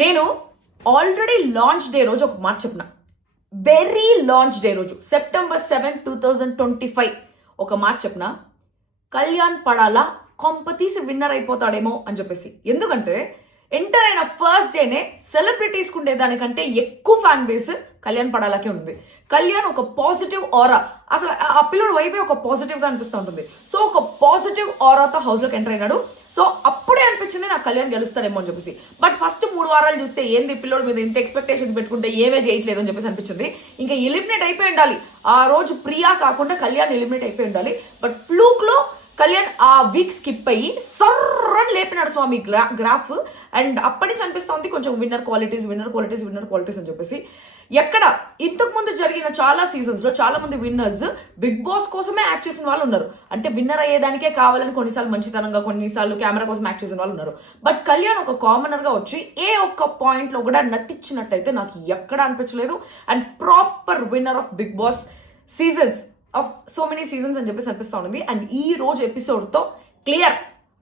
నేను already launch day రోజు ఒక మాట చెప్పిన, వెరీ లాంచ్ డే రోజు September 7, 2025 ఒక మాట చెప్పిన, కళ్యాణ్ పడాలా కొంపతీసి విన్నర్ అయిపోతాడేమో అని చెప్పేసి. ఎందుకంటే ఎంటర్ అయిన ఫస్ట్ డేనే సెలబ్రిటీస్ ఉండే దానికంటే ఎక్కువ ఫ్యాన్ బేస్ కళ్యాణ్ పడాలకే ఉంది. కళ్యాణ్ ఒక పాజిటివ్ ఆరా, అసలు ఆ పిల్లడు వైపే ఒక పాజిటివ్ గా అనిపిస్తూ ఉంటుంది. సో ఒక పాజిటివ్ ఆరాతో హౌస్ లోకి ఎంటర్ అయినాడు. సో అప్పుడే అనిపించింది నాకు కళ్యాణ్ గెలుస్తాడేమో అని చెప్పేసి. బట్ ఫస్ట్ 3 వారాలు చూస్తే ఏంది పిల్లోడి మీద ఇంత ఎక్స్పెక్టేషన్స్ పెట్టుకుంటే ఏవే చేయట్లేదు అని చెప్పేసి అనిపించింది. ఇంకా ఎలిమినేట్ అయిపోయి ఉండాలి ఆ రోజు, ప్రియా కాకుండా కళ్యాణ్ ఎలిమినేట్ అయిపోయి ఉండాలి. బట్ ఫ్లూక్ లో కళ్యాణ్ ఆ వీక్ స్కిప్ అయ్యి సర్రని లేపినాడు స్వామి గ్రాఫ్. అండ్ అప్పటి నుంచి అనిపిస్తా ఉంది కొంచెం విన్నర్ క్వాలిటీస్ అని చెప్పేసి. ఎక్కడ ఇంతకు ముందు జరిగిన చాలా సీజన్స్ లో చాలా మంది విన్నర్స్ బిగ్ బాస్ కోసమే యాక్ట్ చేసిన వాళ్ళు ఉన్నారు. అంటే విన్నర్ అయ్యేదానికే కావాలని కొన్నిసార్లు మంచితనంగా, కొన్నిసార్లు కెమెరా కోసం యాక్ట్ చేసిన వాళ్ళు ఉన్నారు. బట్ కళ్యాణ్ ఒక కామనర్ గా వచ్చి ఏ ఒక్క పాయింట్ లో కూడా నటించినట్టయితే నాకు ఎక్కడ అనిపించలేదు. And proper winner of Bigg Boss seasons of so many seasons అని చెప్పేసి అనిపిస్తా ఉంది. అండ్ ఈ రోజు ఎపిసోడ్ తో clear,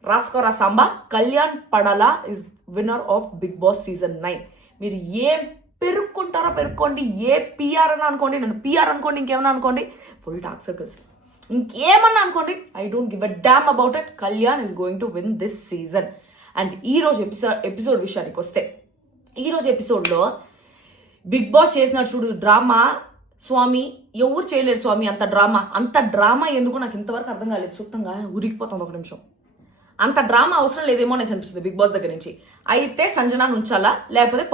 రాసుకోరా Samba, Kalyan Padala is winner of Bigg Boss season 9. మీరు ఏం పెరుక్కుంటారో పెరుక్కోండి, ఏ పిఆర్ అని అనుకోండి, నన్ను పిఆర్ అనుకోండి, ఇంకేమన్నా అనుకోండి, ఫుల్ డార్క్ సర్కిల్స్, ఇంకేమన్నా అనుకోండి, I don't give a damn about it. Kalyan is going to win this season. And ఈ రోజు ఎపిసోడ్ విషయానికి వస్తే, ఈ రోజు ఎపిసోడ్లో బిగ్ బాస్ చేసినాడు చూడు డ్రామా, స్వామి ఎవరు చేయలేరు స్వామి అంత డ్రామా ఎందుకు నాకు ఇంతవరకు అర్థం కాలేదు. సుత్తంగా ఉరికిపోతుంది ఒక నిమిషం. అంత డ్రామా అవసరం లేదేమో అనేసి అనిపిస్తుంది బిగ్ బాస్ దగ్గర నుంచి. అయితే సంజనాను ఉంచాలా లేకపోతే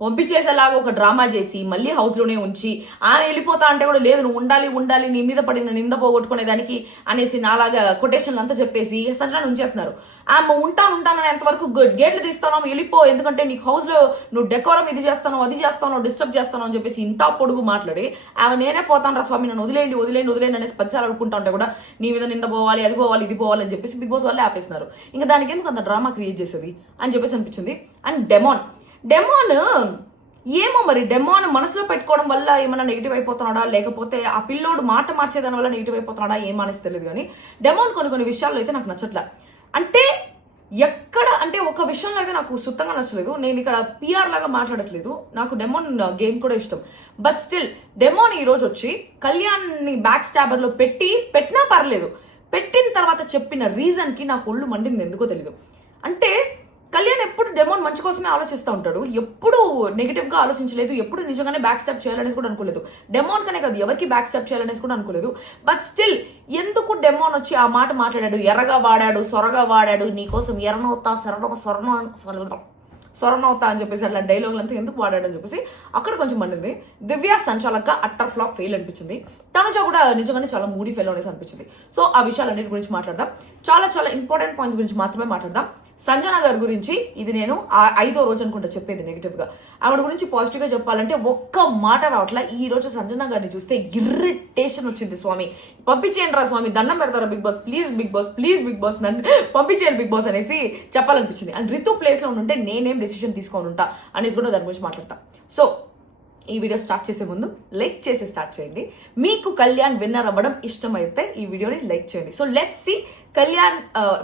పంపించేసేలాగా ఒక డ్రామా చేసి మళ్ళీ హౌస్లోనే ఉంచి ఆమె వెళ్ళిపోతా అంటే కూడా లేదు నువ్వు ఉండాలి నీ మీద పడిన నింద పోగొట్టుకునేదానికి అనేసి నాలాగా కొటేషన్లు అంతా చెప్పేసి సంజనాను ఉంచేస్తున్నారు. ఆమె ఉంటానని ఎంతవరకు గేట్లు తీస్తానో వెళ్ళిపో, ఎందుకంటే నీకు హౌస్లో నువ్వు డెకోరం ఇది చేస్తానో అది చేస్తానో డిస్టర్బ్ చేస్తానో అని చెప్పేసి ఇంత పొడుగు మాట్లాడి ఆమె నేనే పోతాను రా స్వామి నన్ను వదిలేండి అనేసి 10 సార్లు అడుగుకుంటా ఉంటే కూడా నీ మీద నింద పోవాలి, అది పోవాలి, ఇది పోవాలి అని చెప్పేసి బిగ్ బాస్ వాళ్ళే ఆపేస్తున్నారు. ఇంకా దానికి ఎందుకు అంత డ్రామా క్రియేట్ చేసేది అని చెప్పేసి అనిపించింది. అండ్ డెమాన్ ఏమో మరి, డెమాన్ మనసులో పెట్టుకోవడం వల్ల ఏమైనా నెగిటివ్ అయిపోతున్నాడా, లేకపోతే ఆ పిల్లోడు మాట మార్చేదాని వల్ల నెగిటివ్ అయిపోతున్నాడా ఏమనేసి తెలియదు. కానీ డెమాన్ కొన్ని విషయాల్లో అయితే నాకు నచ్చట్లా. అంటే అంటే ఒక విషయంలో అయితే నాకు సుత్తంగా నచ్చలేదు. నేను ఇక్కడ పిఆర్ లాగా మాట్లాడట్లేదు, నాకు డెమాన్ గేమ్ కూడా ఇష్టం. బట్ స్టిల్ డెమాన్ ఈ రోజు వచ్చి కళ్యాణ్ని బ్యాక్ స్టాబర్ లో పెట్టినా పర్లేదు, పెట్టిన తర్వాత చెప్పిన రీజన్ కి నాకు ఒళ్ళు మండింది ఎందుకో తెలీదు. అంటే కళ్యాణ్ ఎప్పుడు డెమోన్ మంచి కోసమే ఆలోచిస్తూ ఉంటాడు, ఎప్పుడు నెగిటివ్ గా ఆలోచించలేదు, ఎప్పుడు నిజంగానే బ్యాక్ స్టాప్ చేయాలనేసి కూడా అనుకోలేదు. డెమోన్ కనే కాదు ఎవరికి బ్యాక్ స్టాప్ చేయాలనేసి కూడా అనుకోలేదు. బట్ స్టిల్ ఎందుకు డెమోన్ వచ్చి ఆ మాట మాట్లాడాడు, ఎర్రగా వాడాడు, సొరగా వాడాడు, నీకోసం ఎర్రనవుతా సొరనవుతా అని చెప్పేసి అట్లా డైలాగులు అంతా ఎందుకు వాడాడని చెప్పేసి అక్కడ కొంచెం మండింది. దివ్య సంచాలక అట్టర్ ఫ్లాప్ ఫెయిల్ అనిపించింది. తనుజ కూడా నిజంగానే చాలా మూడీ ఫెయిల్ అనేసి అనిపించింది. సో ఆ విషయాలన్నిటి గురించి మాట్లాడదాం. చాలా ఇంపార్టెంట్ పాయింట్స్ గురించి మాత్రమే మాట్లాడదాం. సంజన గారి గురించి ఇది నేను 5వ రోజు అనుకుంటా చెప్పేది నెగిటివ్ గా. ఆవిడ గురించి పాజిటివ్ గా చెప్పాలంటే ఒక్క మాట రావట్లా. ఈ రోజు సంజన గారిని చూస్తే ఇరిటేషన్ వచ్చింది. స్వామి పంపించేయండి రా స్వామి, దండం పెడతారా Bigg Boss, please Bigg Boss నన్ను పంపించేయండి బిగ్ బాస్ అనేసి చెప్పాలనిపించింది. అండ్ రితు ప్లేస్ లో ఉంటే నేనేం డెసిషన్ తీసుకొని ఉంటా అనేసి కూడా దాని గురించి మాట్లాడతా. సో ఈ వీడియో స్టార్ట్ చేసే ముందు లైక్ చేసి స్టార్ట్ చేయండి. మీకు కళ్యాణ్ విన్నర్ అవ్వడం ఇష్టమైతే ఈ వీడియోని లైక్ చేయండి. So let's see Kalyan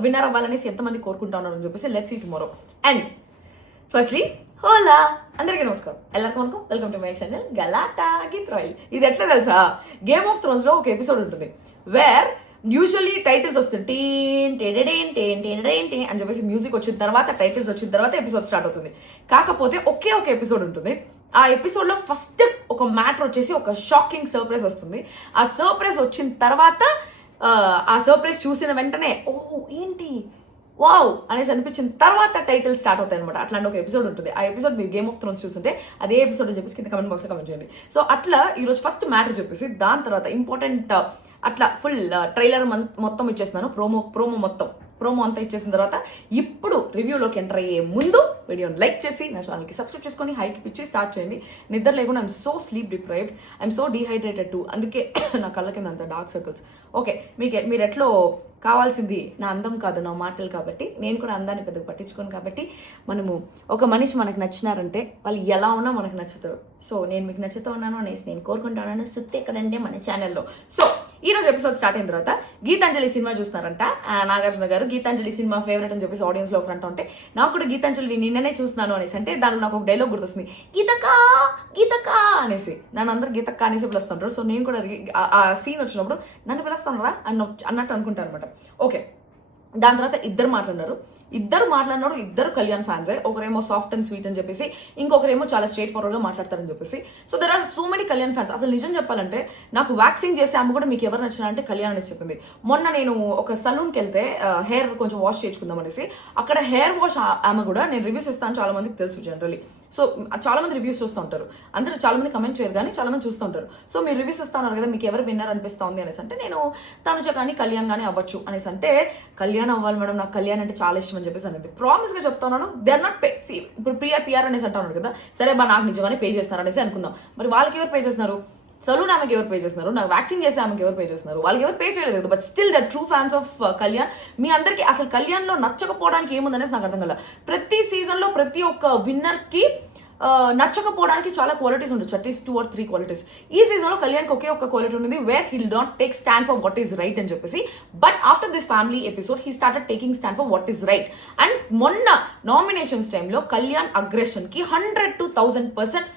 winner అవ్వాలనేసి ఎంతమంది కోరుకుంటా ఉన్నారు అని చెప్పేసి let's see tomorrow. And firstly hola, అందరికీ నమస్కారం, ಎಲ್ಲರಿಗೂ welcome to my channel Galatta Geeth Royal. ఇది ఎట్లా తెలుసా, గేమ్ ఆఫ్ థ్రోన్స్ లో ఒక ఎపిసోడ్ ఉంటుంది వేర్ యూజువల్లీ టైటిల్స్ వస్తుంది టీన్ అని చెప్పేసి మ్యూజిక్ వచ్చిన తర్వాత టైటిల్స్ వచ్చిన తర్వాత ఎపిసోడ్ స్టార్ట్ అవుతుంది. కాకపోతే ఒకే ఒక ఎపిసోడ్ ఉంటుంది. ఆ ఎపిసోడ్ లో ఫస్ట్ ఒక మ్యాటర్ వచ్చేసి ఒక షాకింగ్ సర్ప్రైజ్ వస్తుంది. ఆ సర్ప్రైజ్ వచ్చిన తర్వాత ఆ సర్ప్రైజ్ చూసిన వెంటనే ఓ ఏంటి వావ్ అనేసి అనిపించిన తర్వాత టైటిల్ స్టార్ట్ అవుతాయి అనమాట. అట్లాంటి ఒక ఎపిసోడ్ ఉంటుంది. ఆ ఎపిసోడ్ మీరు గేమ్ ఆఫ్ థ్రోన్స్ చూస్తుంటే అదే ఎపిసోడ్ చెప్పేసి కింద కమెంట్ బాక్స్ లో కమెంట్ చేయండి. సో అట్లా ఈరోజు ఫస్ట్ మ్యాటర్ చెప్పేసి దాని తర్వాత ఇంపార్టెంట్ అట్లా ఫుల్ ట్రైలర్ మొత్తం ఇచ్చేస్తున్నాను, ప్రోమో అంతా ఇచ్చేసిన తర్వాత ఇప్పుడు రివ్యూలోకి ఎంటర్ అయ్యే ముందు వీడియోని లైక్ చేసి నా ఛానల్కి సబ్స్క్రైబ్ చేసుకొని హైక్ పిచ్చి స్టార్ట్ చేయండి. నిద్ర లేకుండా I'm so sleep deprived, I'm so dehydrated to, అందుకే నా కళ్ళ కింద అంత డార్క్ సర్కిల్స్. ఓకే, మీరు ఎట్లో కావాల్సింది నా అందం కాదు నా మాటలు, కాబట్టి నేను కూడా అందాన్ని పెద్దగా పట్టించుకోను. కాబట్టి మనము ఒక మనిషి మనకు నచ్చినారంటే వాళ్ళు ఎలా ఉన్నా మనకు నచ్చుతారు. సో నేను మీకు నచ్చుతూ ఉన్నాను అనేసి నేను కోరుకుంటాను. సుత్తి ఎక్కడంటే మన ఛానల్లో. సో ఈ రోజు ఎపిసోడ్ స్టార్ట్ అయిన తర్వాత గీతాంజలి సినిమా చూస్తున్నారంట నాగార్జున గారు. గీతాంజలి సినిమా ఫేవరెట్ అని చెప్పేసి ఆడియన్స్ లో ఒకరు ఉంటే నాకు కూడా గీతాంజలి నిన్ననే చూస్తున్నాను అనేసి అంటే దానిలో నాకు ఒక డైలాగ్ గుర్తొస్తుంది, గీతకా గీతకా అనేసి. నన్ను అందరు గీతక్క అనేసి పిలుస్తుంటారు. సో నేను కూడా ఆ సీన్ వచ్చినప్పుడు నన్ను పిలుస్తాను రా అన్నట్టు అనుకుంటాను అనమాట. ఓకే, దాని తర్వాత ఇద్దరు మాట్లాడినారు. ఇద్దరు కళ్యాణ్ ఫ్యాన్సే. ఒకరేమో సాఫ్ట్ అండ్ స్వీట్ అని చెప్పేసి, ఇంకొకరేమో చాలా స్ట్రేట్ ఫార్వర్డ్ గా మాట్లాడతారని చెప్పేసి. So there are so many Kalyan fans. అసలు నిజం చెప్పాలంటే నాకు వ్యాక్సిన్ చేసే ఆమె కూడా మీకు ఎవరు నచ్చినా అంటే కళ్యాణ్ అనేసి చెప్పింది. మొన్న నేను ఒక సలూన్కి వెళ్తే హెయిర్ కొంచెం వాష్ చేయించుకుందాం అనేసి, అక్కడ హెయిర్ వాష్ ఆమె కూడా నేను రివ్యూస్ ఇస్తాను, చాలా మందికి తెలుసు జనరలీ. సో చాలా మంది రివ్యూస్ చూస్తూ ఉంటారు, అందరూ చాలా మంది కమెంట్ చేయరు కానీ చాలా మంది చూస్తూ ఉంటారు. సో మీరు రివ్యూస్ ఇస్తున్నారు కదా, మీకు ఎవరు విన్నర్ అనిపిస్తా ఉంది అనేసి అంటే నేను తనుజ కానీ కళ్యాణ్ కానీ అవ్వచ్చు అనేసి అంటే, కళ్యాణ్ అవ్వాలి మేడం, నాకు కళ్యాణ్ అంటే చాలా ఇష్టం అని చెప్పేసి అనేది ప్రామిస్ గా చెప్తున్నాను. They are not pay. ఇప్పుడు పిఆర్ అనేసి అంటున్నారు కదా, సరే బా నాకు నిజంగానే పే చేస్తున్నారు అనేసి అనుకుందాం. మరి వాళ్ళకి ఎవరు పే చేస్తున్నారు? సలూన్ ఆమెకి ఎవరు పే చేస్తున్నారు? నాకు వ్యాక్సిన్ చేస్తే ఆమెకి ఎవరు పే చేస్తున్నారు? వాళ్ళకి ఎవరు పే చేయలేదు కదా. But still the true fans of Kalyan. మీ అందరికీ అసలు కళ్యాణ్ లో నచ్చకపోవడానికి ఏముందనేసి నాకు అర్థం కదా. ప్రతి సీజన్ లో ప్రతి ఒక్క విన్నర్ కి నచ్చకపోవడానికి చాలా క్వాలిటీస్ ఉండొచ్చు, అట్లీస్ట్ 2 or 3 క్వాలిటీస్. ఈ సీజన్ లో కళ్యాణ్కి ఒకే ఒక్క క్వాలిటీ ఉంది, where he not take stand for what is right అని చెప్పేసి. But after this family episode he started taking stand for what is right. And మొన్న నామినేషన్స్ టైంలో కళ్యాణ్ అగ్రెషన్ కి 100 to 1000%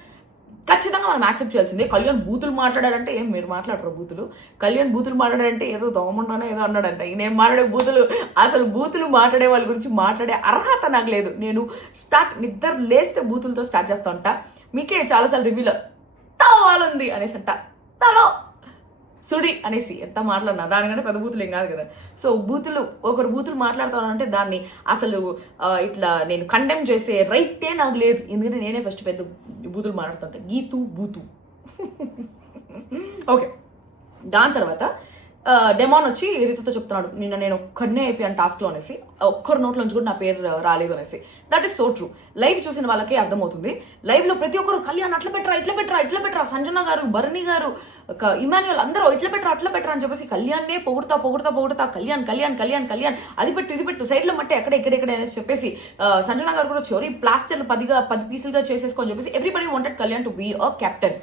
ఖచ్చితంగా మనం యాక్సెప్ట్ చేయాల్సిందే. కళ్యాణ్ బూతులు మాట్లాడారంటే ఏం మీరు మాట్లాడరు బూతులు? కళ్యాణ్ బూతులు మాట్లాడారంటే ఏదో దోమండానో ఏదో అన్నాడంట. నేను మాట్లాడే బూతులు, అసలు బూతులు మాట్లాడే వాళ్ళ గురించి మాట్లాడే అర్హత నాకు లేదు. నేను నిద్ర లేస్తే బూతులతో స్టార్ట్ చేస్తా ఉంటా. మీకే చాలాసార్లు రివ్యూలో తవాలుంది అనేసి అంట, తలో సుడి అనేసి ఎంత మాట్లాడినా దానికంటే పెద్ద బూతులు ఏం కాదు కదా. సో ఒకరు బూతులు మాట్లాడుతానంటే దాన్ని అసలు ఇట్లా నేను కండెమ్ చేసే రైటే నాకు లేదు, ఎందుకంటే నేనే ఫస్ట్ పెద్ద బూతులు మాట్లాడుతుంటా. గీతు బూతు. ఓకే, దాని తర్వాత డెమాన్ వచ్చి రితుతో చెప్తున్నాడు, నిన్న నేను ఒక్కడనే అయిపోయాను టాస్క్లో అనేసి, ఒక్కరి నోట్లోంచి కూడా నా పేరు రాలేదు అనేసి. That is so true. Live చూసిన వాళ్ళకి అర్థమవుతుంది. లైవ్లో ప్రతి ఒక్కరు కళ్యాణ్ అట్లా పెట్టరా, సంజన గారు, భరణి గారు, ఇమాన్యుయల్ అందరూ ఇట్లా పెట్టరా అని చెప్పేసి కళ్యాణ్నే పొగుడుతా కళ్యాణ్ అది పెట్టు ఇది పెట్టు, సైడ్లో మట్టి ఎక్కడ అనేసి చెప్పేసి సంజన గారు కూడా చోరీ ప్లాస్టర్లు 10 పీసులుగా చేసేసుకోని చెప్పేసి everybody wanted Kalyan to be a captain.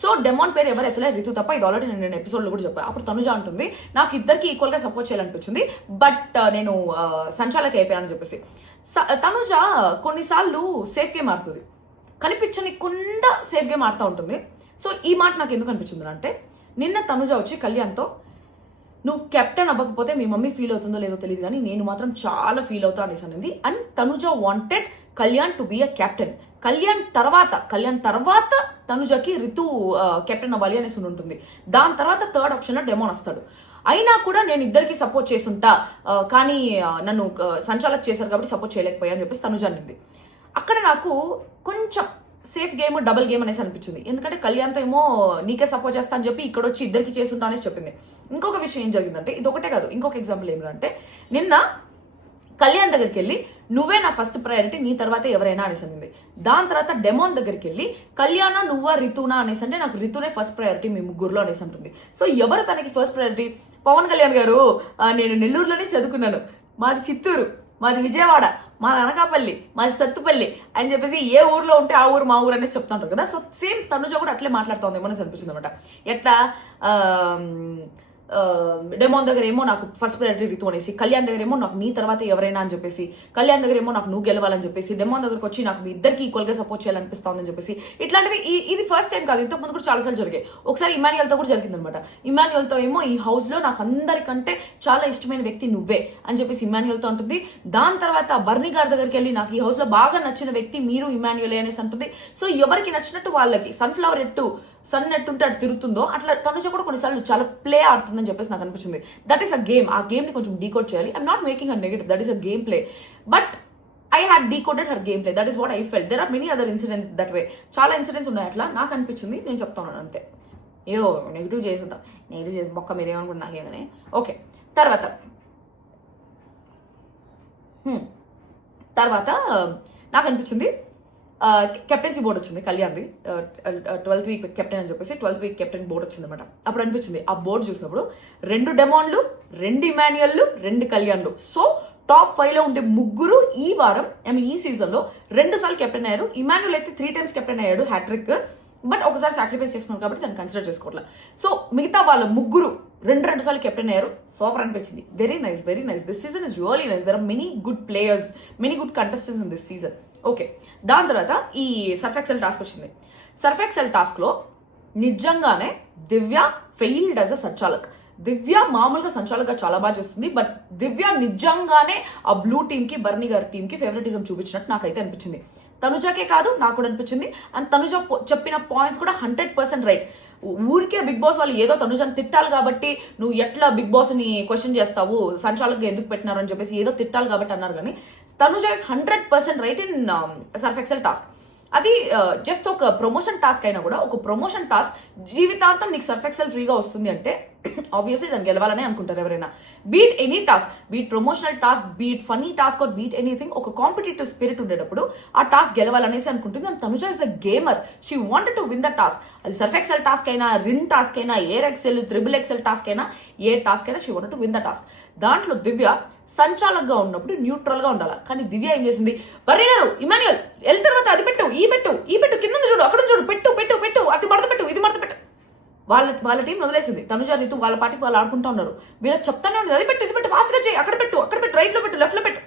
So Demon పేరు ఎవరు ఎత్తలే, రితు తప్ప. ఇది ఆల్రెడీ నేను ఎపిసోడ్లో కూడా చెప్పాను. అప్పుడు తనుజ అంటుంది నాకు ఇద్దరికి ఈక్వల్గా సపోర్ట్ చేయాలనిపించింది, బట్ నేను సంచాలకి అయిపోయానని చెప్పేసి. తనుజ కొన్నిసార్లు సేఫ్ గేమ్ ఆడుతుంది, కనిపించనికుండా సేఫ్ గేమ్ ఆడుతూ ఉంటుంది. సో ఈ మాట నాకు ఎందుకు అనిపించింది అంటే, నిన్న తనుజ వచ్చి కళ్యాణ్తో నువ్వు కెప్టెన్ అవ్వకపోతే మీ మమ్మీ ఫీల్ అవుతుందో లేదో తెలియదు కానీ నేను మాత్రం చాలా ఫీల్ అవుతా అనేసి అనింది. And Tanuja wanted Kalyan to be a captain. Kalyan తర్వాత తనుజకి రితు కెప్టెన్ అవ్వాలి అనేసి ఉంటుంది. దాని తర్వాత థర్డ్ ఆప్షన్లో డెమాన్ వస్తాడు. అయినా కూడా నేను ఇద్దరికి సపోర్ట్ చేసుంటా, కానీ నన్ను సంచాలక్ చేశారు కాబట్టి సపోర్ట్ చేయలేకపోయా అని చెప్పేసి తనుజ అనింది. అక్కడ నాకు కొంచెం సేఫ్ గేమ్ డబుల్ గేమ్ అనేసి అనిపించింది. ఎందుకంటే కళ్యాణ్తో ఏమో నీకే సపోర్ట్ చేస్తా అని చెప్పి ఇక్కడ వచ్చి ఇద్దరికి చేసుంటా అనేసి చెప్పింది. ఇంకొక విషయం ఏం జరిగిందంటే, ఇది ఒకటే కాదు, ఇంకొక ఎగ్జాంపుల్ ఏమిటంటే, నిన్న కళ్యాణ్ దగ్గరికి వెళ్ళి నువ్వే నా ఫస్ట్ ప్రయారిటీ, నీ తర్వాత ఎవరైనా అనేసి అనింది. దాని తర్వాత డెమాన్ దగ్గరికి వెళ్ళి కళ్యాణ నువ్వా రితునా అనేసి అంటే నాకు రితునే ఫస్ట్ ప్రయారిటీ మీ ముగ్గురులో అనేసి అంటుంది. సో ఎవరు తనకి ఫస్ట్ ప్రయారిటీ? పవన్ కళ్యాణ్ గారు, నేను నెల్లూరులోనే చదువుకున్నాను, మాది చిత్తూరు, మాది విజయవాడ, మాది అనకాపల్లి, మాది సత్తుపల్లి అని చెప్పేసి ఏ ఊర్లో ఉంటే ఆ ఊరు మా ఊరు అనేసి చెప్తుంటారు కదా. సో సేమ్ తనుజ కూడా అట్లే మాట్లాడుతుంది ఏమో అనిపించింది అనమాట. ఎట్లా డెమాన్ దగ్గర ఏమో నాకు ఫస్ట్ ప్రయారిటీ రితు అనేసి, కళ్యాణ్ దగ్గర ఏమో నాకు నీ తర్వాత ఎవరైనా అని చెప్పేసి, కళ్యాణ్ దగ్గర ఏమో నాకు నువ్వు గెలవాలని చెప్పేసి, డెమాన్ దగ్గరకు వచ్చి నాకు మీ ఇద్దరికి ఈక్వల్గా సపోర్ట్ చేయాలనిపిస్తుందని చెప్పేసి. ఇట్లాంటివి ఇది ఫస్ట్ టైం కాదు, ఇంతకు ముందు కూడా చాలాసార్లు జరిగాయి. ఒకసారి ఇమాన్యుయల్తో కూడా జరిగిందనమాట. ఇమాన్యుయల్తో ఏమో ఈ హౌస్లో నాకు అందరికంటే చాలా ఇష్టమైన వ్యక్తి నువ్వే అని చెప్పేసి ఇమాన్యుయల్తో అంటుంది. దాని తర్వాత బర్నీ గారి దగ్గరికి వెళ్ళి నాకు ఈ హౌస్లో బాగా నచ్చిన వ్యక్తి మీరు ఇమాన్యుయలే అనేసి అంటుంది. సో ఎవరికి నచ్చినట్టు వాళ్ళకి సన్ఫ్లవర్ సన్ ఎట్టుంటే అటు తిరుగుతుందో అట్లా తనుజ కూడా కొన్నిసార్లు చాలా ప్లే ఆడుతుందని చెప్పేసి నాకు అనిపించింది. That is a game. ఆ గేమ్ని కొంచెం డీకోడ్ చేయాలి. I'm not making her negative, that is a game play, but I had decoded her game play. That is what I felt. There are many other incidents that way. చాలా incidents ఉన్నాయి అట్లా నాకు అనిపించింది, నేను చెప్తాను అంతే. ఏయో నెగిటివ్ చేసేద్దాం, నెగిటివ్ చేసి బొక్క మీరేమనుకుంటున్నా నాకేమని. ఓకే, తర్వాత నాకు అనిపించింది కెప్టెన్సీ బోర్డు వచ్చింది కళ్యాణ్ది, 12th వీక్ కెప్టెన్ అని చెప్పేసి 12th వీక్ కెప్టెన్ బోర్డు వచ్చింది అనమాట. అప్పుడు అనిపించింది ఆ బోర్డు చూసినప్పుడు 2 డెమాన్లు, 2 ఇమాన్యుయల్లు, 2 కళ్యాణ్లు. సో టాప్ 5లో ఉండే ముగ్గురు ఈ వారం ఈ సీజన్లో 2 సార్లు కెప్టెన్ అయ్యారు. ఇమాన్యుయల్ అయితే 3 times కెప్టెన్ అయ్యాడు, హ్యాట్రిక్. బట్ ఒకసారి సాక్రిఫైస్ చేసుకున్నాడు కాబట్టి దాన్ని కన్సిడర్ చేసుకోవట్లేదు. సో మిగతా వాళ్ళ ముగ్గురు రెండు సార్లు కెప్టెన్ అయ్యారు. సూపర్ అనిపించింది. Very nice. This season is really nice. There are many good players, many good contestants in this season. Okay, దాని తర్వాత ఈ సర్ఫ్ ఎక్సెల్ టాస్క్ వచ్చింది. సర్ఫ్ ఎక్సెల్ టాస్క్లో నిజంగానే దివ్య ఫెయిల్డ్ యాజ్ అ సంచాలక్. దివ్య మామూలుగా సంచాలకుగా చాలా బాగా చేస్తుంది, బట్ దివ్య నిజంగానే ఆ బ్లూ టీమ్కి, బర్నీ గారి టీంకి ఫేవరెటిజం చూపించినట్టు నాకైతే అనిపించింది. తనుజాకే కాదు, నాకు కూడా అనిపించింది. అండ్ తనుజ చెప్పిన పాయింట్స్ కూడా 100% రైట్. ఊరికే బిగ్ బాస్ వాళ్ళు ఏదో తనుజని తిట్టాలి కాబట్టి నువ్వు ఎట్లా బిగ్ బాస్ని క్వశ్చన్ చేస్తావు, సంచాలకుగా ఎందుకు పెట్టినారు అని చెప్పేసి ఏదో తిట్టాలి కాబట్టి అన్నారు. కానీ Tanuja is 100% right in Surf Excel task. అది జస్ట్ ఒక ప్రమోషన్ టాస్క్ అయినా కూడా, ఒక ప్రమోషన్ టాస్క్ జీవితాంతం నీకు సర్ఫ్ ఎక్సెల్ ఫ్రీగా వస్తుంది అంటే ఆబ్వియస్లీ దాన్ని గెలవాలని అనుకుంటారు ఎవరైనా. Be it any task, be it promotional task, be it funny task, or be it anything, ఒక కాంపిటేటివ్ స్పిరిట్ ఉండేటప్పుడు ఆ టాస్క్ గెలవాలనేసి అనుకుంటుంది. And Tanuja is a gamer, she wanted to win the task. అది సర్ఫ్ ఎక్సెల్ టాస్క్ అయినా, రిన్ టాస్క్ అయినా, air Excel, triple Excel task అయినా, ఏ టాస్క్ అయినా she wanted to win the task. దాంట్లో దివ్య సంచాలకుగా ఉన్నప్పుడు న్యూట్రల్ గా ఉండాలి. కానీ దివ్య ఏం చేసింది, బర్రీ గారు, ఇమాన్యుయల్ వెళ్ళిన తర్వాత అది పెట్టు, ఈ పెట్టు, కింద చూడు, అక్కడ చూడు, పెట్టు, అది మడత పెట్టు, ఇది మడత పెట్టు. వాళ్ళ టీం వదిలేసింది. తనుజ, రీతు వాళ్ళ పాటికి వాళ్ళు ఆడుకుంటూ ఉన్నారు. వీళ్ళకి చెప్తానే ఉంది, అది పెట్టు, ఇది పెట్టు, ఫాస్ట్గా చేయి, అక్కడ పెట్టు, రైట్లో పెట్టు, లెఫ్ట్లో పెట్టు.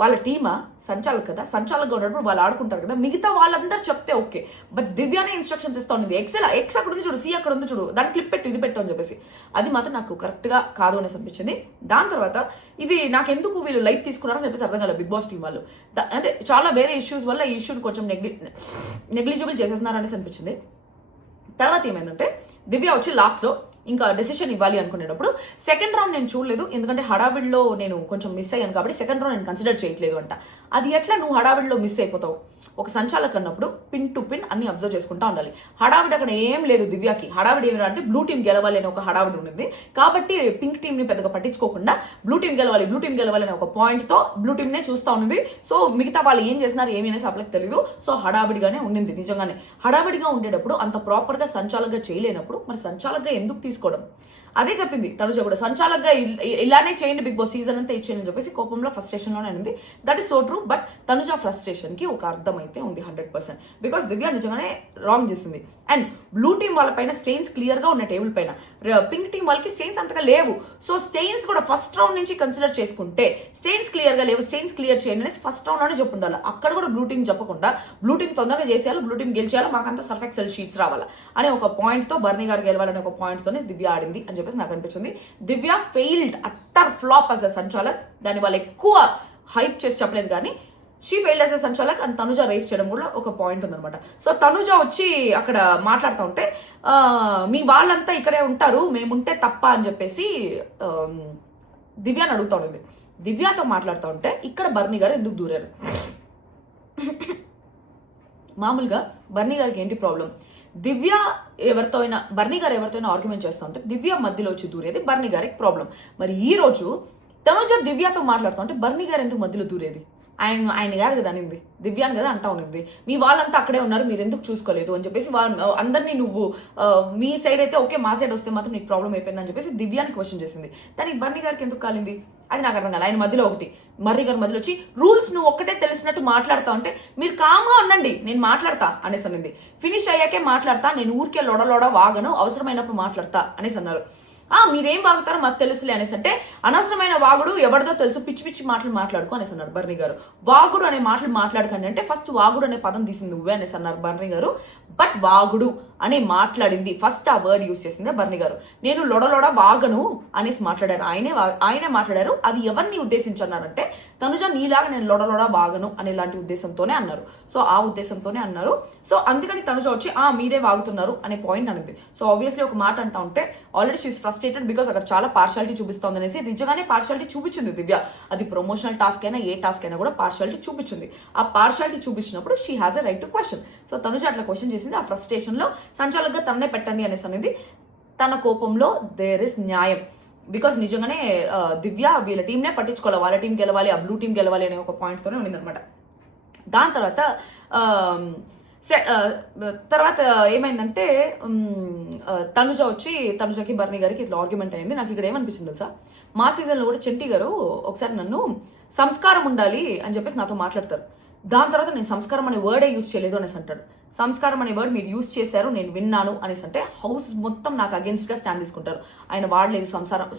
వాళ్ళ టీమా సంచాలక్ కదా, సంచాలకుగా ఉన్నప్పుడు వాళ్ళు ఆడుకుంటారు కదా, మిగతా వాళ్ళందరూ చెప్తే ఓకే. బట్ దివ్యానే ఇన్స్ట్రక్షన్స్ ఇస్తా ఉంది. ఎక్స్ అక్కడ ఉంది చూడు, సి అక్కడ ఉంది చూడు, దాన్ని క్లిప్ పెట్టు, ఇది పెట్టు అని చెప్పేసి. అది మాత్రం నాకు కరెక్ట్గా కాదు అనేసి అనిపించింది. దాని తర్వాత ఇది నాకెందుకు వీళ్ళు లైట్ తీసుకున్నారని చెప్పేసి అర్థం కాలేదు బిగ్ బాస్ టీం వాళ్ళు. అంటే చాలా వేరే ఇష్యూస్ వల్ల ఈ ఇష్యూని కొంచెం నెగ్లిజిబుల్ చేసేస్తున్నారు అనేసి అనిపించింది. తర్వాత ఏమైందంటే దివ్య వచ్చి లాస్ట్లో ఇంకా డెసిషన్ ఇవ్వాలి అనుకునేటప్పుడు సెకండ్ రౌండ్ నేను చూడలేదు, ఎందుకంటే హడావిడిలో నేను కొంచెం మిస్ అయ్యాను కాబట్టి సెకండ్ రౌండ్ నేను కన్సిడర్ చేయట్లేదు అంట. అది ఎట్లా నువ్వు హడావిడిలో మిస్ అయిపోతావు? ఒక సంచాలక్ అన్నప్పుడు పిన్ టు పిన్ అన్ని అబ్జర్వ్ చేసుకుంటా ఉండాలి. హడావిడి అక్కడ ఏం లేదు దివ్యకి. హడావిడి ఏమిటంటే బ్లూ టీం గెలవాలి అనే ఒక హడావిడి ఉంది కాబట్టి పింక్ టీం ని పెద్దగా పట్టించుకోకుండా బ్లూ టీం గెలవాలి అనే ఒక పాయింట్ తో బ్లూ టీం నే చూస్తా ఉంది. సో మిగతా వాళ్ళు ఏం చేస్తున్నారు ఏమి అనేసి అప్పటికి తెలియదు. సో హడావిడిగానే ఉండింది. నిజంగానే హడావిడిగా ఉండేటప్పుడు అంత ప్రాపర్ గా సంచాలకుగా చేయలేనప్పుడు మరి సంచాలకుగా ఎందుకు తీసుకోవడం? అదే చెప్పింది తనుజ కూడా, సంచాలకుగా ఇలానే చేయండి బిగ్ బాస్ సీజన్ అంతా ఇచ్చేయని చెప్పేసి కోపంలో ఫ్రస్ట్రేషన్లోనే ఉంది. That is so true. But Tanuja frustration కి ఒక అర్థం అయితే ఉంది 100%. బికాస్ దివ్య నిజంగానే రాంగ్ చేసింది. అండ్ బ్లూ టీం వాళ్ళపైన స్టెయిన్స్ క్లియర్ గా ఉన్నాయి టేబుల్ పైన, పింక్ టీం వాళ్ళకి స్టెయిన్స్ అంతగా లేవు. సో స్టెయిన్స్ కూడా ఫస్ట్ రౌండ్ నుంచి కన్సిడర్ చేసుకుంటే స్టెయిన్స్ క్లియర్ గా లేవు, స్టెయిన్స్ క్లియర్ చేయండి అనేసి ఫస్ట్ రౌండ్ లోనే చెప్పుండాలి. అక్కడ కూడా బ్లూ టీం చెప్పకుండా బ్లూ టీం తొందరగా చేసేయాలి, బ్లూ టీం గెలిచేయాలి, మాకంతా సర్ఫ్ ఎక్సెల్ షీట్స్ రావాలా అనే ఒక పాయింట్ తో, బర్నీ గారు గెలవాలనే ఒక పాయింట్ తోనే దివ్య ఆడింది అని చెప్పేసి నాకు అనిపించింది. Divya failed, utter flop as a సంచాలక్. దాని వాళ్ళు ఎక్కువ హైప్ చేసి చెప్పలేదు కానీ షీ ఫెయిల్డ్ యాజ్ ఎ సంచాలక్. అండ్ తనుజ రేస్ చేయడం కూడా ఒక పాయింట్ ఉందన్నమాట. సో తనుజ వచ్చి అక్కడ మాట్లాడుతూ ఉంటే మీ వాళ్ళంతా ఇక్కడే ఉంటారు, మేముంటే తప్ప అని చెప్పేసి దివ్యాని అడుగుతా ఉండింది. దివ్యతో మాట్లాడుతూ ఉంటే ఇక్కడ బర్నీ గారు ఎందుకు దూరారు? మామూలుగా బర్నీ గారికి ఏంటి ప్రాబ్లం? దివ్య బర్నీ గారు ఎవరితో అయినా ఆర్గ్యుమెంట్ చేస్తూ ఉంటే దివ్య మధ్యలో వచ్చి దూరేది బర్నీ గారికి ప్రాబ్లం. మరి ఈ రోజు తనుజ దివ్యతో మాట్లాడుతూ ఉంటే బర్నీ గారు ఎందుకు మధ్యలో దూరేది? ఆయన గారు కదా అనింది, దివ్యాని కదా అంటా ఉన్నింది. మీ వాళ్ళంతా అక్కడే ఉన్నారు, మీరు ఎందుకు చూసుకోలేదు అని చెప్పేసి అందరినీ నువ్వు మీ సైడ్ అయితే ఓకే, మా సైడ్ వస్తే మాత్రం నీకు ప్రాబ్లం అయిపోయింది అని చెప్పేసి దివ్యాని క్వశ్చన్ చేసింది. దానికి బర్నీ గారికి ఎందుకు కాలింది అది నాకు అర్థం కాదు. ఆయన మధ్యలో ఒకటి మర్రి గారు మధ్యలో వచ్చి రూల్స్ నువ్వు ఒక్కటే తెలిసినట్టు మాట్లాడతా ఉంటే మీరు కామ్గా ఉండండి, నేను మాట్లాడతా అనేసి అనింది. ఫినిష్ అయ్యాకే మాట్లాడతా, నేను ఊరికే లొడ వాగను, అవసరమైనప్పుడు మాట్లాడతా అనేసి అన్నారు. మీరేం వాగుతారో మాకు తెలుసులే అనేసి అంటే, అనవసరమైన వాగుడు ఎవరిదో తెలుసు, పిచ్చి పిచ్చి మాటలు మాట్లాడుకో అనేసి అన్నారు బర్నీ గారు. వాగుడు అనే మాటలు మాట్లాడకండి అంటే ఫస్ట్ వాగుడు అనే పదం తీసింది నువ్వే అనేసి అన్నారు బర్నీ గారు. బట్ వాగుడు అని మాట్లాడింది ఫస్ట్, ఆ వర్డ్ యూజ్ చేసిందే బర్నీ గారు. నేను లొడ వాగను అనేసి మాట్లాడారు, ఆయనే మాట్లాడారు. అది ఎవరిని ఉద్దేశించి అన్నారంటే తనుజ నీలాగా నేను లొడ వాగను అనేలాంటి ఉద్దేశంతోనే అన్నారు. సో ఆ ఉద్దేశంతోనే అన్నారు. సో అందుకని తనుజ వచ్చి మీరే వాగుతున్నారు అనే పాయింట్ అనింది. సో ఆబ్వియస్లీ ఒక మాట అంటా ఉంటే ఆల్రెడీ షీస్ ఫ్రస్ట్రేటెడ్ బికాస్ అక్కడ చాలా పార్షాలిటీ చూపిస్తోంది అనేసి నిజంగానే పార్షాలిటీ చూపించింది దివ్య. అది ప్రమోషనల్ టాస్క్ అయినా ఏ టాస్క్ అయినా కూడా పార్షాలిటీ చూపించింది. ఆ పార్షాలిటీ చూపించినప్పుడు she has a right to question. So Tanuja అట్లా క్వశ్చన్ చేసింది. ఆ ఫ్రస్ట్రేషన్ లో సంచాలకుగా తన్నే పెట్టండి అనేసి అనేది తన కోపంలో దేర్ ఇస్ న్యాయం. బికాస్ నిజంగానే దివ్య వీళ్ళ టీంనే పట్టించుకోవాలి, వాళ్ళ టీం గెలవాలి, ఆ బ్లూ టీం గెలవాలి అనే ఒక పాయింట్తోనే ఉండిందనమాట. దాని తర్వాత ఏమైందంటే తనుజకి బర్నీ గారికి ఇట్లా ఆర్గ్యుమెంట్ అయింది. నాకు ఇక్కడ ఏమనిపించింది తెలుసా, మా సీజన్లో కూడా చెంటి గారు ఒకసారి నన్ను సంస్కారం ఉండాలి అని చెప్పేసి నాతో మాట్లాడతారు. దాని తర్వాత నేను సంస్కారం అనే వర్డే యూజ్ చేయలేదు అనేసి అంటాడు. సంస్కారం అనే వర్డ్ మీరు యూజ్ చేశారు, నేను విన్నాను అనేసి అంటే హౌస్ మొత్తం నాకు అగేన్స్ట్గా స్టాండ్ తీసుకుంటారు. ఆయన వాడలేదు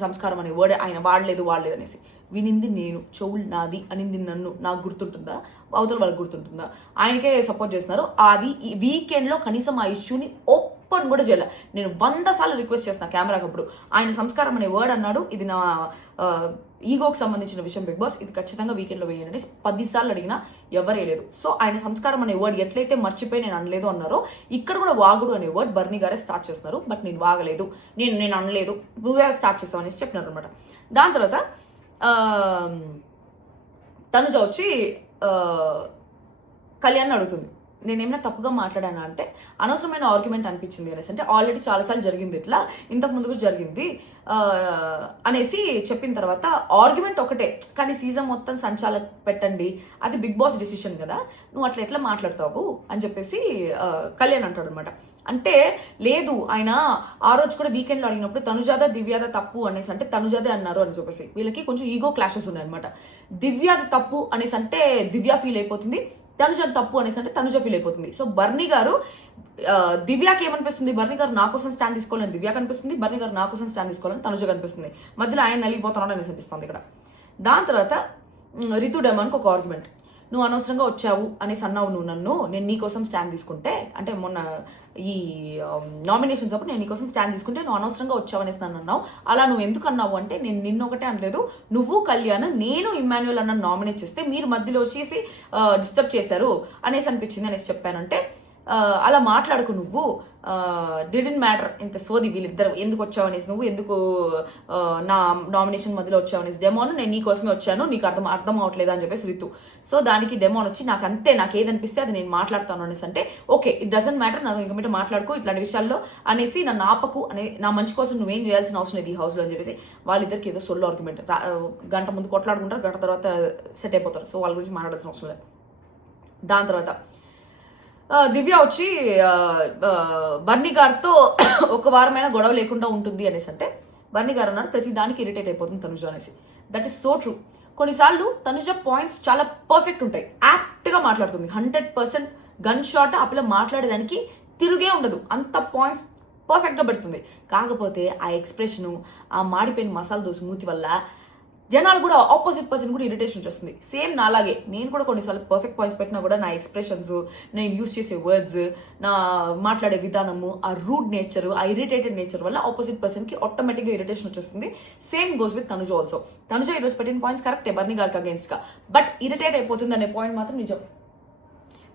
సంస్కారం అనే వర్డ్, ఆయన వాడలేదు అనేసి. వినింది నేను, చెవులు నాది, అనింది నన్ను, నాకు గుర్తుంటుందా, అవతల వాళ్ళకి గుర్తుంటుందా? ఆయనకే సపోర్ట్ చేస్తున్నారు. అది ఈ వీకెండ్లో కనీసం ఆ ఇష్యూని ఓపెన్ కూడా చేయాలి. నేను 100 సార్లు రిక్వెస్ట్ చేస్తున్నా కెమెరాకి అప్పుడు. ఆయన సంస్కారం అనే వర్డ్ అన్నాడు, ఇది నా ఈగోకి సంబంధించిన విషయం బిగ్ బాస్, ఇది ఖచ్చితంగా వీకెండ్లో వేయండి 10 సార్లు అడిగినా ఎవరే లేదు. సో ఆయన సంస్కారం అనే వర్డ్ ఎట్లయితే మర్చిపోయి నేను అనలేదు అన్నారో, ఇక్కడ కూడా వాగుడు అనే వర్డ్ బర్నీ గారే స్టార్ట్ చేస్తున్నారు. బట్ నేను వాగలేదు, నేను అనలేదు, నువ్వే స్టార్ట్ చేస్తావు అనేసి చెప్పినారు అనమాట. దాని తర్వాత తనుజ వచ్చి కళ్యాణ్ అడుగుతుంది, నేనేమైనా తప్పుగా మాట్లాడానా అంటే, అనవసరమైన ఆర్గ్యుమెంట్ అనిపించింది అనేసి అంటే, ఆల్రెడీ చాలాసార్లు జరిగింది ఇట్లా, ఇంతకు ముందు కూడా జరిగింది అనేసి చెప్పిన తర్వాత, ఆర్గ్యుమెంట్ ఒకటే కానీ సీజన్ మొత్తం సంచాలక పెట్టండి, అది బిగ్ బాస్ డిసిషన్ కదా, నువ్వు అట్లా ఎట్లా మాట్లాడతావు అని చెప్పేసి కళ్యాణ్ అంటాడు అనమాట. అంటే లేదు, ఆయన ఆ రోజు కూడా వీకెండ్లో అడిగినప్పుడు తనుజాద దివ్యాద తప్పు అనేసి అంటే తనుజాదే అన్నారు అని చెప్పేసి వీళ్ళకి కొంచెం ఈగో క్లాషెస్ ఉన్నాయన్నమాట. దివ్యాద తప్పు అనేసి అంటే దివ్య ఫీల్ అయిపోతుంది, తనుజ తప్పు అనేసి అంటే తనుజ ఫీల్ అయిపోతుంది. సో బర్నీ గారు దివ్యాకి ఏమనిపిస్తుంది, బర్నీ గారు నా కోసం స్టాండ్ తీసుకోవాలని దివ్య కనిపిస్తుంది, బర్నీ గారు నా కోసం స్టాండ్ తీసుకోవాలని తనుజ కనిపిస్తుంది. మధ్యలో ఆయన నలిగిపోతున్నాడు అనేసి అనిపిస్తుంది ఇక్కడ. దాని తర్వాత రితు డెమాన్కి ఒక ఆర్గ్యుమెంట్, నువ్వు అనవసరంగా వచ్చావు అనేసి అన్నావు, నువ్వు నన్ను, నేను నీకోసం స్టాండ్ తీసుకుంటే అంటే మొన్న ఈ నామినేషన్స్ అప్పుడు నేను నీకోసం స్టాండ్ తీసుకుంటే నువ్వు అనవసరంగా వచ్చావు అనేసి నన్ను అన్నావు, అలా నువ్వు ఎందుకు అన్నావు అంటే, నేను నిన్నొకటే అనలేదు, నువ్వు కళ్యాణ్ నేను ఇమ్మాన్యుయల్ అన్న నామినేట్ చేస్తే మీరు మధ్యలో వచ్చేసి డిస్టర్బ్ చేశారు అనేసి అనిపించింది అనేసి చెప్పానంటే, అలా మాట్లాడుకు నువ్వు, డిడెంట్ మ్యాటర్, ఇంత సోది వీళ్ళిద్దరు ఎందుకు వచ్చావు అనేసి, నువ్వు ఎందుకు నా నామినేషన్ మధ్యలో వచ్చావు అనేసి, డెమోన్ నేను నీకోసమే వచ్చాను, నీకు అర్థం అవ్వట్లేదు అని చెప్పేసి రితు. సో దానికి డెమోన్ వచ్చి నాకు అంతే, నాకు ఏదనిపిస్తే అది నేను మాట్లాడతాను అనేసి అంటే, ఓకే ఇట్ డజంట్ మ్యాటర్, నాకు ఇంక మీద మాట్లాడుకో ఇట్లాంటి విషయాల్లో అనేసి, నన్ను ఆపకు అనే, నా మంచి కోసం నువ్వేం చేయాల్సిన అవసరం లేదు ఈ హౌస్లో అని చెప్పేసి వాళ్ళిద్దరికి ఏదో సొల్లు ఆర్గ్యుమెంట్, గంట ముందు కొట్లాడుకుంటారు, గంట తర్వాత సెట్ అయిపోతారు. సో వాళ్ళ గురించి మాట్లాడాల్సిన అవసరం లేదు. దాని తర్వాత దివ్య వచ్చి బర్నీ గారితో ఒక వారమైనా గొడవ లేకుండా ఉంటుంది అనేసి అంటే, బర్నీ గారు అన్నారు ప్రతి దానికి ఇరిటేట్ అయిపోతుంది తనుజ అనేసి. That is so true. కొన్నిసార్లు తనుజ పాయింట్స్ చాలా పర్ఫెక్ట్ ఉంటాయి, యాప్ట్గా మాట్లాడుతుంది, 100% గన్ షాట్ ఆ పిల్ల మాట్లాడేదానికి తిరుగే ఉండదు, అంత పాయింట్స్ పర్ఫెక్ట్గా పెడుతుంది. కాకపోతే ఆ ఎక్స్ప్రెషను, ఆ మాడిపోయిన మసాలా దోశ మూతి వల్ల జనాలు కూడా ఆపోజిట్ పర్సన్ కూడా ఇరిటేషన్ వచ్చేస్తుంది. సేమ్ నాలాగే నేను కూడా కొన్నిసార్లు పర్ఫెక్ట్ పాయింట్స్ పెట్టినా కూడా నా ఎక్స్ప్రెషన్స్, నేను యూస్ చేసే వర్డ్స్, నా మాట్లాడే విధానము, ఆ రూడ్ నేచర్, ఆ ఇరిటేటెడ్ నేచర్ వల్ల ఆపోజిట్ పర్సన్కి ఆటోమేటిక్గా ఇరిటేషన్ వచ్చేస్తుంది. Same goes with Tanuja also. Tanuja ఈరోజు పెట్టిన పాయింట్స్ కరెక్టే బర్నీ గారికి అగేన్స్ట్గా, బట్ ఇరిటేట్ అయిపోతుంది అనే పాయింట్ మాత్రం నిజం.